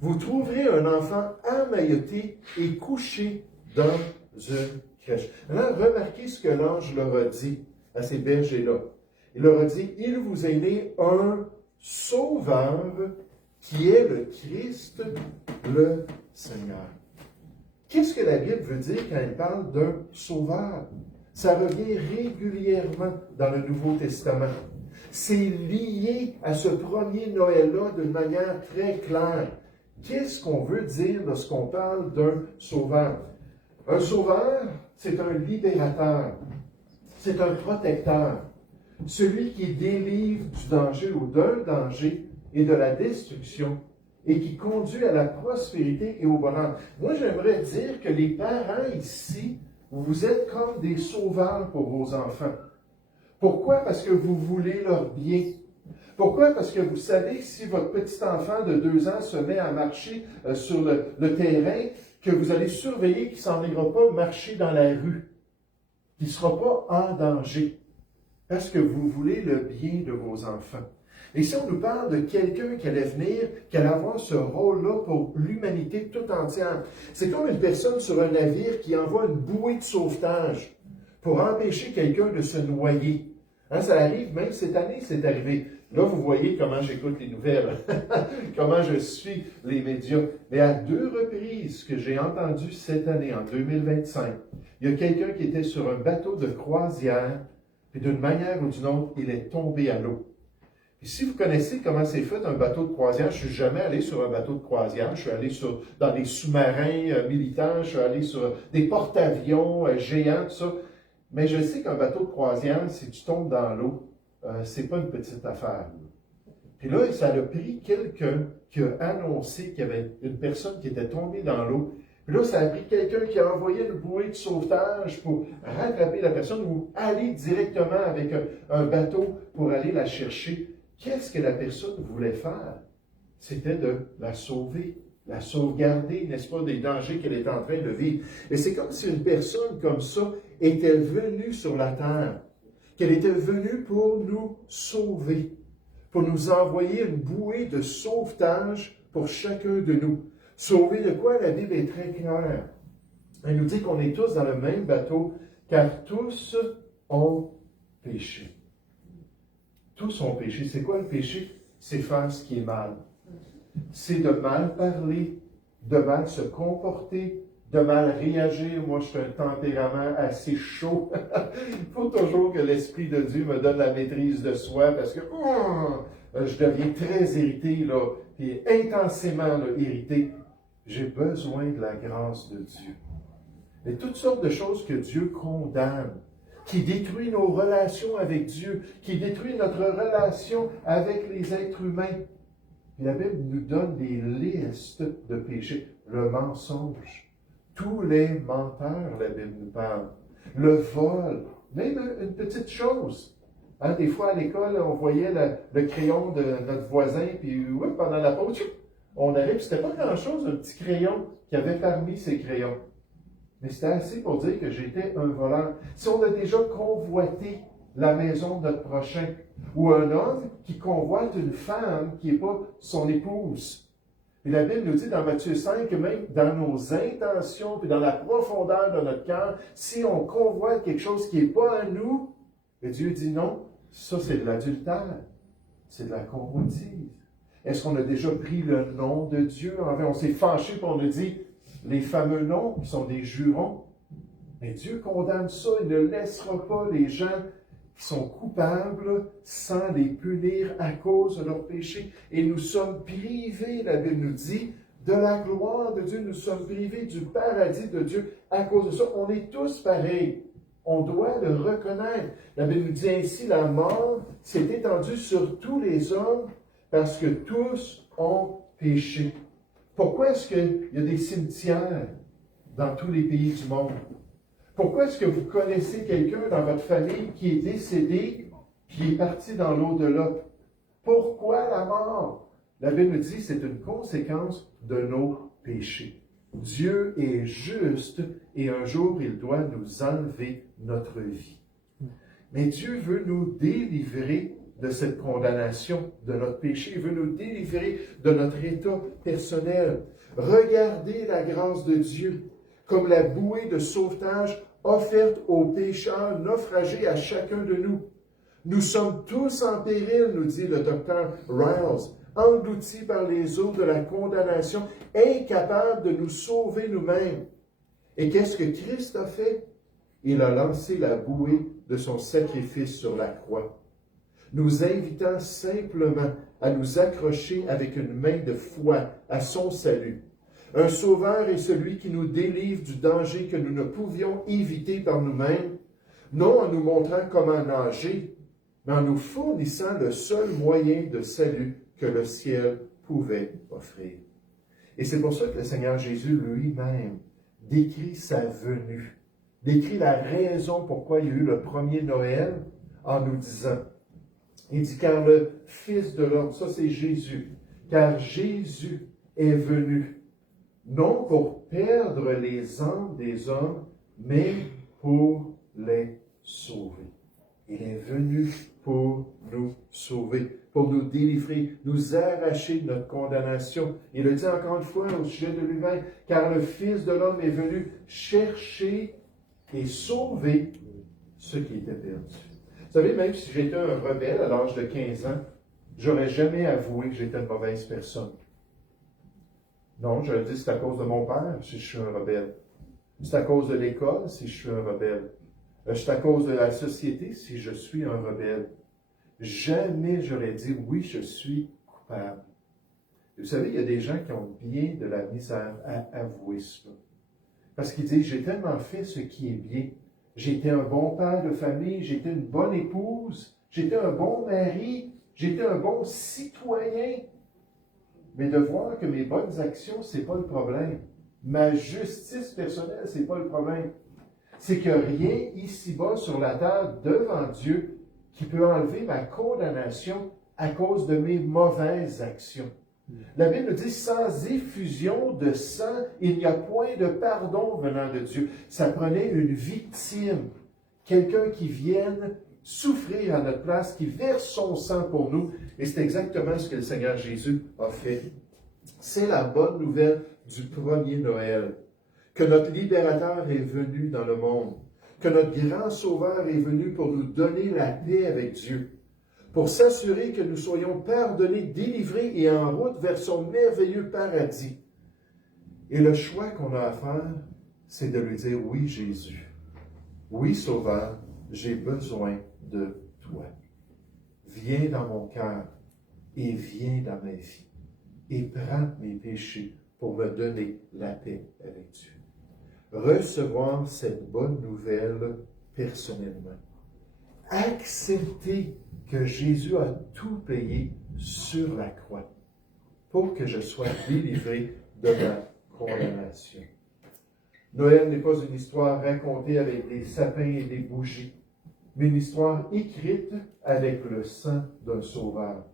Vous trouverez un enfant emmailloté et couché dans une crèche. Alors, remarquez ce que l'ange leur a dit à ces bergers-là. Il leur a dit, il vous est né un sauveur qui est le Christ, le Seigneur. Qu'est-ce que la Bible veut dire quand elle parle d'un sauveur? Ça revient régulièrement dans le Nouveau Testament. C'est lié à ce premier Noël-là d'une manière très claire. Qu'est-ce qu'on veut dire lorsqu'on parle d'un sauveur? Un sauveur, c'est un libérateur. C'est un protecteur. Celui qui délivre du danger ou d'un danger et de la destruction et qui conduit à la prospérité et au bonheur. Moi, j'aimerais dire que les parents ici, vous êtes comme des sauveurs pour vos enfants. Pourquoi? Parce que vous voulez leur bien. Pourquoi? Parce que vous savez que si votre petit enfant de 2 ans se met à marcher sur le terrain, que vous allez surveiller qu'il ne s'en ira pas marcher dans la rue, qu'il ne sera pas en danger. Est-ce que vous voulez le bien de vos enfants? Et si on nous parle de quelqu'un qui allait venir, qui allait avoir ce rôle-là pour l'humanité tout entière, c'est comme une personne sur un navire qui envoie une bouée de sauvetage pour empêcher quelqu'un de se noyer. Hein, ça arrive, même cette année, c'est arrivé. Là, vous voyez comment j'écoute les nouvelles, comment je suis les médias. Mais à 2 reprises que j'ai entendu cette année, en 2025, il y a quelqu'un qui était sur un bateau de croisière, et d'une manière ou d'une autre, il est tombé à l'eau. Et si vous connaissez comment c'est fait un bateau de croisière, je ne suis jamais allé sur un bateau de croisière, je suis allé dans des sous-marins militaires, je suis allé sur des porte-avions géants, tout ça. Mais je sais qu'un bateau de croisière, si tu tombes dans l'eau, c'est pas une petite affaire. Puis là, ça a pris quelqu'un qui a annoncé qu'il y avait une personne qui était tombée dans l'eau. Puis là, ça a pris quelqu'un qui a envoyé une bouée de sauvetage pour rattraper la personne ou aller directement avec un bateau pour aller la chercher. Qu'est-ce que la personne voulait faire? C'était de la sauver, la sauvegarder, n'est-ce pas, des dangers qu'elle était en train de vivre. Et c'est comme si une personne comme ça était venue sur la terre, qu'elle était venue pour nous sauver, pour nous envoyer une bouée de sauvetage pour chacun de nous. Sauver de quoi? La Bible est très claire. Elle nous dit qu'on est tous dans le même bateau, car tous ont péché. Tous ont péché. C'est quoi le péché? C'est faire ce qui est mal. C'est de mal parler, de mal se comporter, de mal réagir. Moi, je suis un tempérament assez chaud. Il faut toujours que l'Esprit de Dieu me donne la maîtrise de soi parce que je deviens très irrité, là, et intensément là, irrité. J'ai besoin de la grâce de Dieu. Et toutes sortes de choses que Dieu condamne, qui détruit nos relations avec Dieu, qui détruit notre relation avec les êtres humains. Et la Bible nous donne des listes de péchés. Le mensonge. Tous les menteurs, la Bible nous parle. Le vol. Même une petite chose. Hein, des fois, à l'école, on voyait le crayon de notre voisin, puis pendant la pause, on allait, puis c'était pas grand-chose, un petit crayon qui avait parmi ces crayons. Mais c'était assez pour dire que j'étais un voleur. Si on a déjà convoité la maison de notre prochain, ou un homme qui convoite une femme qui n'est pas son épouse. Et la Bible nous dit dans Matthieu 5 que même dans nos intentions, puis dans la profondeur de notre cœur, si on convoite quelque chose qui n'est pas à nous, et Dieu dit non, ça c'est de l'adultère, c'est de la convoitise. Est-ce qu'on a déjà pris le nom de Dieu? On s'est fâché pour on nous dit les fameux noms qui sont des jurons. Mais Dieu condamne ça, il ne laissera pas les gens qui sont coupables sans les punir à cause de leur péché. Et nous sommes privés, la Bible nous dit, de la gloire de Dieu. Nous sommes privés du paradis de Dieu à cause de ça. On est tous pareils. On doit le reconnaître. La Bible nous dit ainsi, la mort s'est étendue sur tous les hommes parce que tous ont péché. Pourquoi est-ce qu'il y a des cimetières dans tous les pays du monde? Pourquoi est-ce que vous connaissez quelqu'un dans votre famille qui est décédé, qui est parti dans l'au-delà? Pourquoi la mort? La Bible nous dit que c'est une conséquence de nos péchés. Dieu est juste et un jour il doit nous enlever notre vie. Mais Dieu veut nous délivrer de cette condamnation, de notre péché. Il veut nous délivrer de notre état personnel. Regardez la grâce de Dieu comme la bouée de sauvetage offerte aux pécheurs naufragés à chacun de nous. Nous sommes tous en péril, nous dit le docteur Riles, engloutis par les eaux de la condamnation, incapables de nous sauver nous-mêmes. Et qu'est-ce que Christ a fait? Il a lancé la bouée de son sacrifice sur la croix, nous invitant simplement à nous accrocher avec une main de foi à son salut. Un sauveur est celui qui nous délivre du danger que nous ne pouvions éviter par nous-mêmes, non en nous montrant comment nager, mais en nous fournissant le seul moyen de salut que le ciel pouvait offrir. Et c'est pour ça que le Seigneur Jésus lui-même décrit sa venue, décrit la raison pourquoi il y a eu le premier Noël en nous disant, il dit, car le Fils de l'homme, ça c'est Jésus, car Jésus est venu, non pour perdre les âmes des hommes, mais pour les sauver. Il est venu pour nous sauver, pour nous délivrer, nous arracher de notre condamnation. Il le dit encore une fois au sujet de lui-même, car le Fils de l'homme est venu chercher et sauver ceux qui étaient perdus. Vous savez, même si j'étais un rebelle à l'âge de 15 ans, j'aurais jamais avoué que j'étais une mauvaise personne. Non, j'aurais dit c'est à cause de mon père si je suis un rebelle. C'est à cause de l'école si je suis un rebelle. C'est à cause de la société si je suis un rebelle. Jamais j'aurais dit oui, je suis coupable. Vous savez, il y a des gens qui ont bien de la misère à avouer cela. Parce qu'ils disent, j'ai tellement fait ce qui est bien. J'étais un bon père de famille, j'étais une bonne épouse, j'étais un bon mari, j'étais un bon citoyen. Mais de voir que mes bonnes actions, c'est pas le problème. Ma justice personnelle, c'est pas le problème. C'est que rien ici-bas sur la terre devant Dieu qui peut enlever ma condamnation à cause de mes mauvaises actions. La Bible dit, sans effusion de sang, il n'y a point de pardon venant de Dieu. Ça prenait une victime, quelqu'un qui vienne souffrir à notre place, qui verse son sang pour nous. Et c'est exactement ce que le Seigneur Jésus a fait. C'est la bonne nouvelle du premier Noël. Que notre libérateur est venu dans le monde. Que notre grand sauveur est venu pour nous donner la paix avec Dieu. Pour s'assurer que nous soyons pardonnés, délivrés et en route vers son merveilleux paradis. Et le choix qu'on a à faire, c'est de lui dire, oui Jésus, oui Sauveur, j'ai besoin de toi. Viens dans mon cœur et viens dans ma vie et prends mes péchés pour me donner la paix avec Dieu. Recevoir cette bonne nouvelle personnellement. Accepter que Jésus a tout payé sur la croix pour que je sois délivré de ma condamnation. Noël n'est pas une histoire racontée avec des sapins et des bougies, mais une histoire écrite avec le sang d'un sauveur.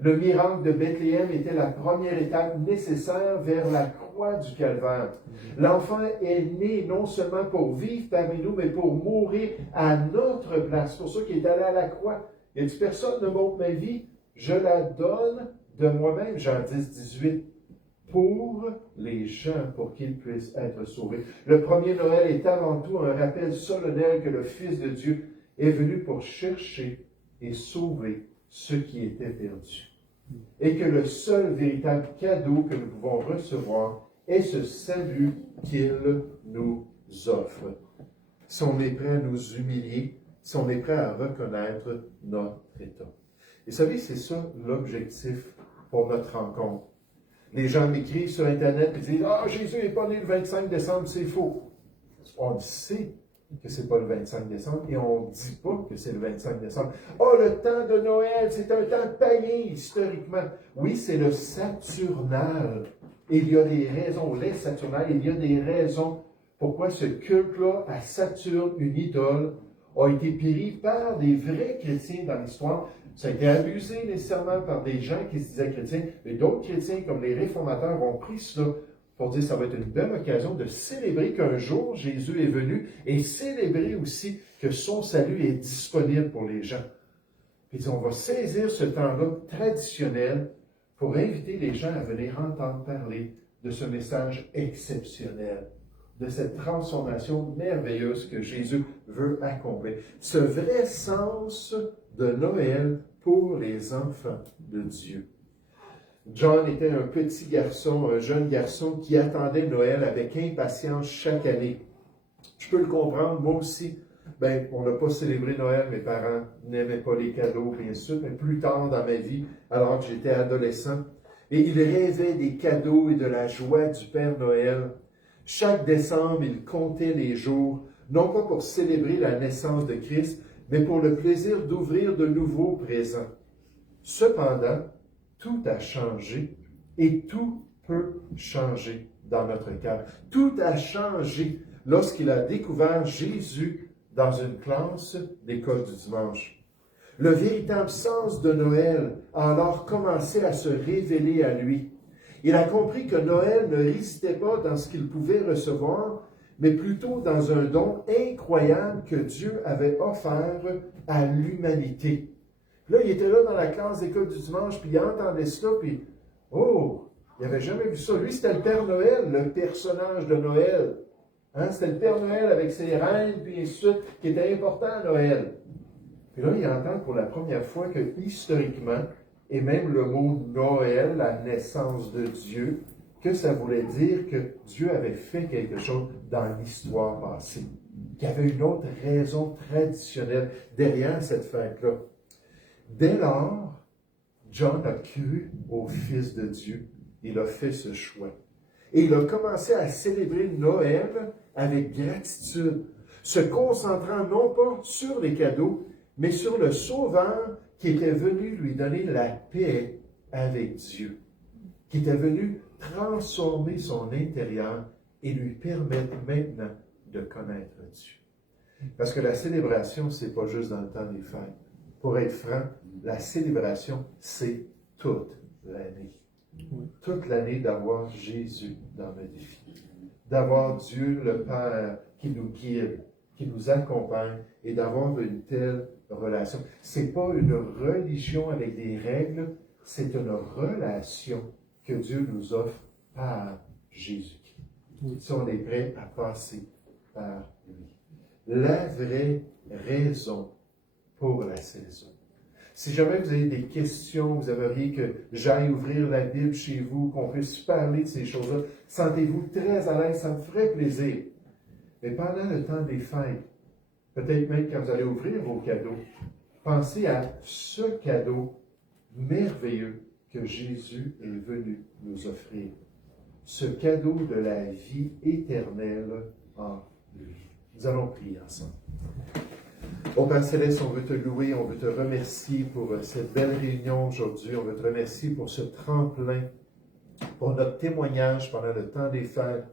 Le miracle de Bethléem était la première étape nécessaire vers la croix du Calvaire. L'enfant est né non seulement pour vivre parmi nous, mais pour mourir à notre place. C'est pour ça qu'il est allé à la croix. Il dit, personne ne m'ôte ma vie, je la donne de moi-même, Jean 10, 18, pour les gens, pour qu'ils puissent être sauvés. Le premier Noël est avant tout un rappel solennel que le Fils de Dieu est venu pour chercher et sauver ceux qui étaient perdus. Et que le seul véritable cadeau que nous pouvons recevoir est ce salut qu'il nous offre. Si on est prêt à nous humilier, si on est prêt à reconnaître notre état. Et vous savez, c'est ça l'objectif pour notre rencontre. Les gens m'écrivent sur Internet et disent « Ah, Jésus n'est pas né le 25 décembre, c'est faux. » On sait que c'est pas le 25 décembre et on ne dit pas que c'est le 25 décembre. « Oh, le temps de Noël, c'est un temps païen historiquement. » Oui, c'est le Saturnal. Et il y a des raisons, les Saturnales, il y a des raisons pourquoi ce culte-là à Saturne, une idole, a été péri par des vrais chrétiens dans l'histoire. Ça a été abusé nécessairement par des gens qui se disaient chrétiens, mais d'autres chrétiens, comme les réformateurs, ont pris cela pour dire que ça va être une belle occasion de célébrer qu'un jour Jésus est venu et célébrer aussi que son salut est disponible pour les gens. Puis on va saisir ce temps-là traditionnel pour inviter les gens à venir entendre parler de ce message exceptionnel, de cette transformation merveilleuse que Jésus veut accomplir. Ce vrai sens de Noël pour les enfants de Dieu. John était un petit garçon, un jeune garçon qui attendait Noël avec impatience chaque année. Je peux le comprendre, moi aussi. On n'a pas célébré Noël, mes parents n'aimaient pas les cadeaux, bien sûr, mais plus tard dans ma vie, alors que j'étais adolescent, et il rêvait des cadeaux et de la joie du Père Noël. Chaque décembre, il comptait les jours, non pas pour célébrer la naissance de Christ, mais pour le plaisir d'ouvrir de nouveaux présents. Cependant, tout a changé et tout peut changer dans notre cœur. Tout a changé lorsqu'il a découvert Jésus dans une classe d'école du dimanche. Le véritable sens de Noël a alors commencé à se révéler à lui. Il a compris que Noël ne résidait pas dans ce qu'il pouvait recevoir, mais plutôt dans un don incroyable que Dieu avait offert à l'humanité. Là, il était là dans la classe d'école du dimanche, puis il entendait cela, puis oh, il n'avait jamais vu ça. Lui, c'était le Père Noël, le personnage de Noël. Hein? C'était le Père Noël avec ses reines, puis ainsi de suite, qui était important à Noël. Puis là, il entend pour la première fois que, historiquement, et même le mot Noël, la naissance de Dieu, que ça voulait dire que Dieu avait fait quelque chose dans l'histoire passée. Qu'il y avait une autre raison traditionnelle derrière cette fête-là. Dès lors, John a cru au Fils de Dieu. Il a fait ce choix. Et il a commencé à célébrer Noël avec gratitude, se concentrant non pas sur les cadeaux, mais sur le Sauveur qui était venu lui donner la paix avec Dieu, qui était venu transformer son intérieur et lui permettre maintenant de connaître Dieu. Parce que la célébration, c'est pas juste dans le temps des fêtes. Pour être franc, la célébration, c'est toute l'année. Toute l'année d'avoir Jésus dans notre vie. D'avoir Dieu le Père qui nous guide, qui nous accompagne et d'avoir une telle relation. C'est pas une religion avec des règles, c'est une relation que Dieu nous offre par Jésus-Christ. Si on est prêt à passer par lui. La vraie raison pour la saison. Si jamais vous avez des questions, vous aimeriez que j'aille ouvrir la Bible chez vous, qu'on puisse parler de ces choses-là, sentez-vous très à l'aise, ça me ferait plaisir. Mais pendant le temps des fêtes, peut-être même quand vous allez ouvrir vos cadeaux, pensez à ce cadeau merveilleux que Jésus est venu nous offrir. Ce cadeau de la vie éternelle en lui. Nous allons prier ensemble. Ô Père Céleste, on veut te louer, on veut te remercier pour cette belle réunion aujourd'hui. On veut te remercier pour ce tremplin, pour notre témoignage pendant le temps des fêtes.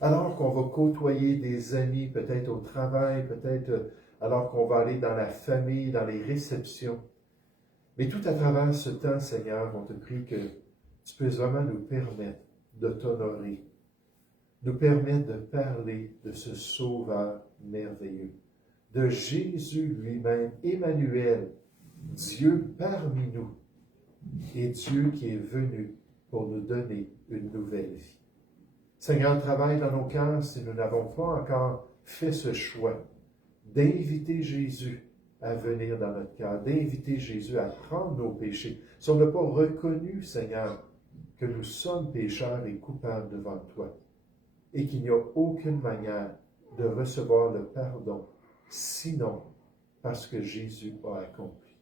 Alors qu'on va côtoyer des amis, peut-être au travail, peut-être alors qu'on va aller dans la famille, dans les réceptions. Mais tout à travers ce temps, Seigneur, on te prie que tu puisses vraiment nous permettre de t'honorer, nous permettre de parler de ce Sauveur merveilleux, de Jésus lui-même, Emmanuel, Dieu parmi nous, et Dieu qui est venu pour nous donner une nouvelle vie. Seigneur, travaille dans nos cœurs si nous n'avons pas encore fait ce choix d'inviter Jésus à venir dans notre cœur, d'inviter Jésus à prendre nos péchés. Si on n'a pas reconnu, Seigneur, que nous sommes pécheurs et coupables devant toi, et qu'il n'y a aucune manière de recevoir le pardon, sinon parce que Jésus a accompli.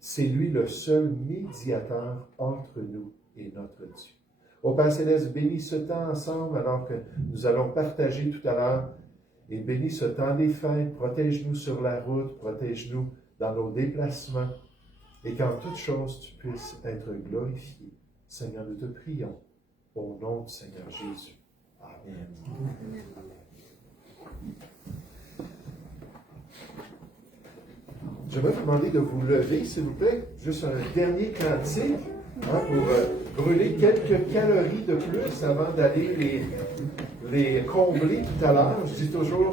C'est lui le seul médiateur entre nous et notre Dieu. Ô Père Céleste, bénis ce temps ensemble alors que nous allons partager tout à l'heure. Et bénis ce temps des fêtes, protège-nous sur la route, protège-nous dans nos déplacements. Et qu'en toute chose, tu puisses être glorifié. Seigneur, nous te prions au nom du Seigneur Jésus. Amen. Je vais vous demander de vous lever, s'il vous plaît. Juste un dernier cantique pour brûler quelques calories de plus avant d'aller les combler tout à l'heure. Je dis toujours